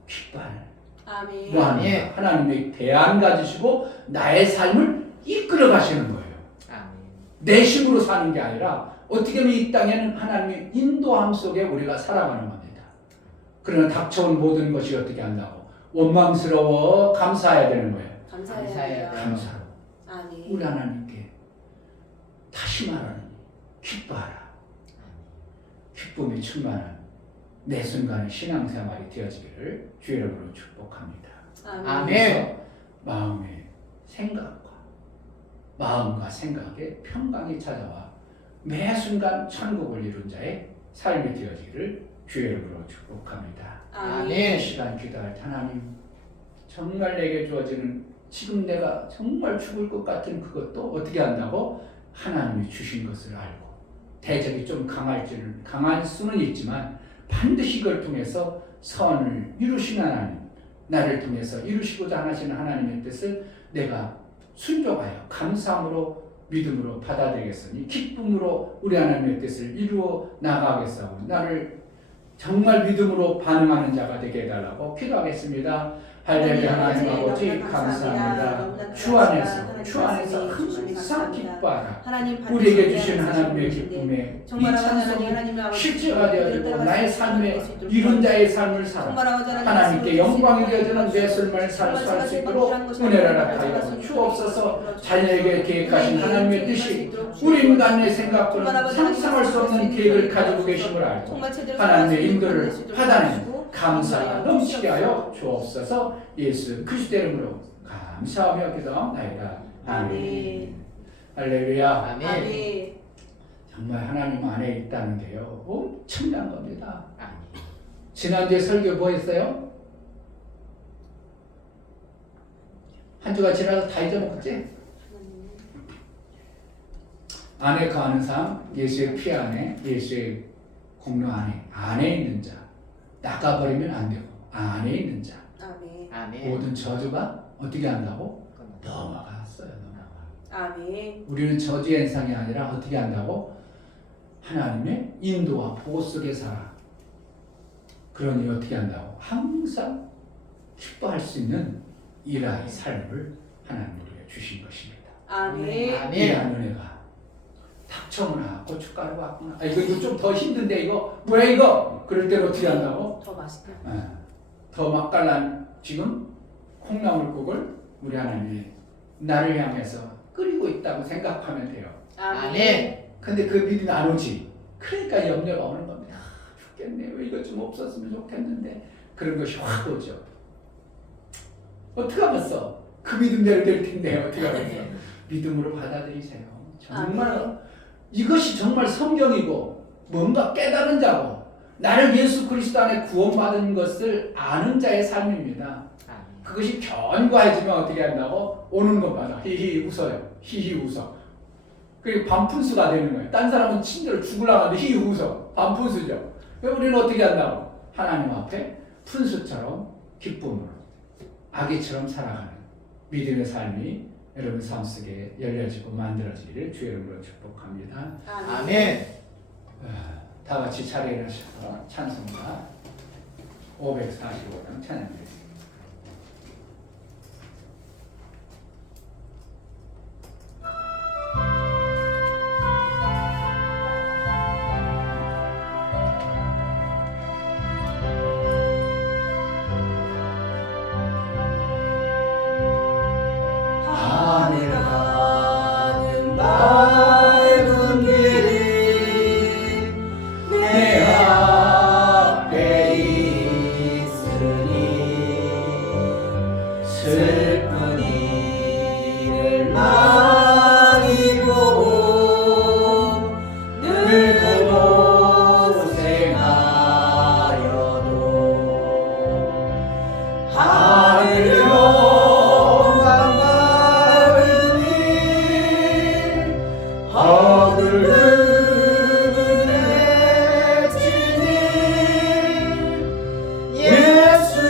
기뻐할. 아멘. 뭐 합니까? 하나님의 대안 가지시고 나의 삶을 이끌어 가시는 거예요. 아멘. 내 힘으로 사는 게 아니라 어떻게 보면 이 땅에는 하나님의 인도함 속에 우리가 살아가는 겁니다. 그러나 닥쳐온 모든 것이 어떻게 한다고? 원망스러워 감사해야 되는 거예요. 감사해야 돼요. 감사로. 아멘. 우리 하나님께 다시 말하는 기뻐하라. 기쁨이 충만한 내 순간의 신앙생활이 되어지기를 주의 이름으로 축복합니다. 아멘. 마음과 생각에 평강이 찾아와 매 순간 천국을 이룬 자의 삶이 되어지기를 주의 이름으로 축복합니다. 아멘. 이 시간 기도할 때 하나님, 정말 내게 주어지는 지금 내가 정말 죽을 것 같은 그것도 어떻게 한다고? 하나님이 주신 것을 알고 대적이 좀 강할 수는 있지만 반드시 이걸 통해서 선을 이루시는 하나님, 나를 통해서 이루시고자 하시는 하나님의 뜻을 내가 순종하여 감사함으로 믿음으로 받아들이겠으니 기쁨으로 우리 하나님의 뜻을 이루어 나가겠사오니 나를 정말 믿음으로 반응하는 자가 되게 해달라고 기도하겠습니다. 할렐루야. 하나님 아버지 감사합니다. 주 안에서 항상 기뻐하라. 우리에게 주신 하나님의 기쁨에 이 찬송이 실제가 되어지고 나의 삶에 이룬 자의 삶을 살아 하나님께 영광이 되어지는 내 삶을 살 수 있도록 은혜를 허락하여 주옵소서. 자녀에게 계획하신 하나님의 뜻이 우리 인간의 생각과는 상상할 수 없는 계획을 가지고 계심을 알고 하나님의 인도를 받아내는 감사가 넘치게 하여 주옵소서. 예수 그리스도의 이름으로 감사하며 기도하옵나이다. 아멘. 할렐루야. 아멘. 정말 하나님 안에 있다는 게요 엄청난 겁니다. 아멘. 지난주에 설교 뭐 했어요? 한 주가 지나서 다 잊어먹었지? 안에 거하는 삶, 예수의 피 안에, 예수의 공로 안에 있는 자. 나가버리면 안 되고 안에 있는 자. 아멘. 아멘. 모든 저주가 어떻게 한다고? 넘어갔어요. 넘어가. 아멘. 우리는 저주의 현상이 아니라 어떻게 한다고? 하나님의 인도와 보호 속에 살아. 그러니 어떻게 한다고? 항상 기뻐할 수 있는 이러한 삶을 하나님 우리에게 주신 것입니다. 아멘. 아멘. 이러한 은혜가 닥쳐오나 고춧가루 왔구나. 이거 좀 더 힘든데 이거 뭐야 이거? 그럴 때는 어떻게 한다고? 더 맛있게. 더 맛깔난 지금 콩나물국을 우리 하나님이 나를 향해서 끓이고 있다고 생각하면 돼요. 아멘. 근데 그 믿음이 안 오지. 그러니까 염려가 오는 겁니다. 죽겠네. 왜 이것 좀 없었으면 좋겠는데. 그런 것이 확 오죠. 어떻게 하면서 그 믿음대로 될 텐데 어떻게 하면서 믿음으로 받아들이세요. 정말 이것이 정말 성경이고 뭔가 깨달은 자고 나를 예수 그리스도 안에 구원받은 것을 아는 자의 삶입니다. 그것이 견고해지면 어떻게 한다고? 오는 것마다 히히 웃어요. 히히 웃어. 그리고 반푼수가 되는 거예요. 딴 사람은 친절을 죽으려고 하는데 히히 웃어. 반푼수죠. 우리는 어떻게 한다고? 하나님 앞에 푼수처럼 기쁨으로 아기처럼 살아가는 믿음의 삶이 여러분 삶 속에 열려지고 만들어지기를 주의 이름으로 축복합니다. 아멘. 다 같이 자리에 일어나셔서 찬송가 545장 찬양드립니다. 예수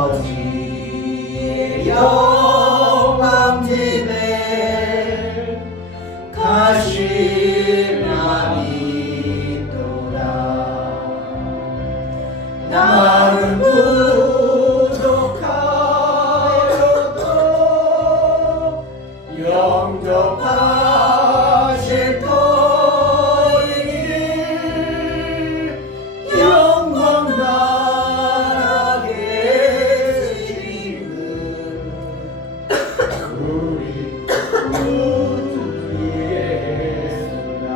아버지의 영광 집에 가시면 있도다. 나는 부족하여도 영접하실 터이니 영광 나라게 주시는 우리 구주 예수나.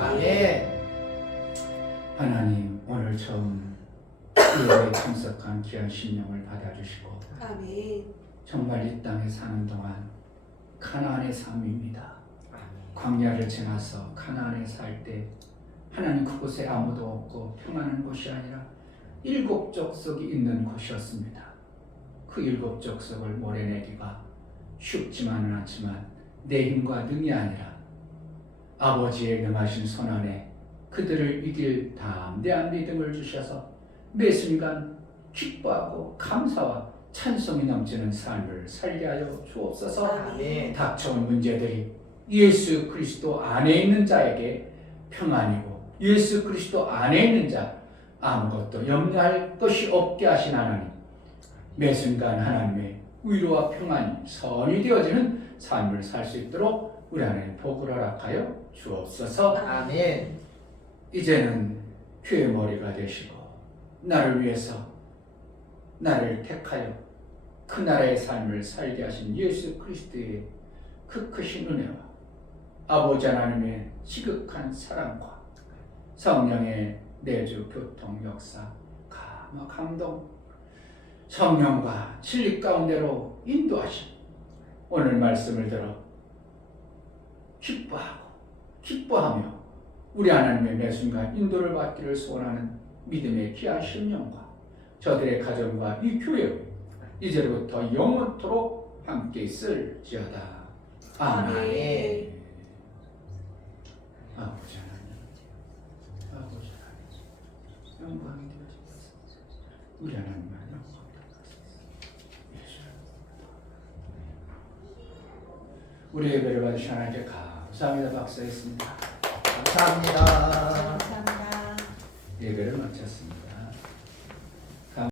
아멘. 하나님 오늘 처음 예배에 참석한 귀한 심령을 받아주시고 아멘. 정말 이 땅에 사는 동안 가나안의 삶입니다. 광야를 지나서 가나안에 살 때 하나님 그곳에 아무도 없고 평안한 곳이 아니라 7 족속이 있는 곳이었습니다. 그 7 족속을 몰아내기가 쉽지만은 않지만 내 힘과 능이 아니라 아버지의 능하신 손 안에 그들을 이길 담대한 믿음을 주셔서 매 순간 기뻐하고 감사와 찬송이 넘치는 삶을 살게 하여 주옵소서. 아멘. 닥쳐온 문제들이 예수 그리스도 안에 있는 자에게 평안이고 예수 그리스도 안에 있는 자 아무것도 염려할 것이 없게 하신 하나님, 매 순간 하나님의 위로와 평안이 선이 되어지는 삶을 살 수 있도록 우리 안에 복을 허락하여 주옵소서. 아멘. 이제는 교회 머리가 되시고 나를 위해서 나를 택하여 그 나라의 삶을 살게 하신 예수 그리스도의 그 크신 은혜와 아버지 하나님의 지극한 사랑과 성령의 내주 교통 역사 감화 감동 성령과 진리 가운데로 인도하심 오늘 말씀을 들어 기뻐하며 우리 하나님의 매 순간 인도를 받기를 소원하는 믿음의 귀한 심령과 저들의 가정과 이 교회 이제부터 영원토록 함께 있을지어다. 아멘. 아멘. 아버지 하나님, 아버지 하나님, 영광이 되어주소서. 우리 하나님만 영광이 되어주소서. 우리 예배를 받으신 하나님께 감사합니다. 박수했습니다. 감사합니다.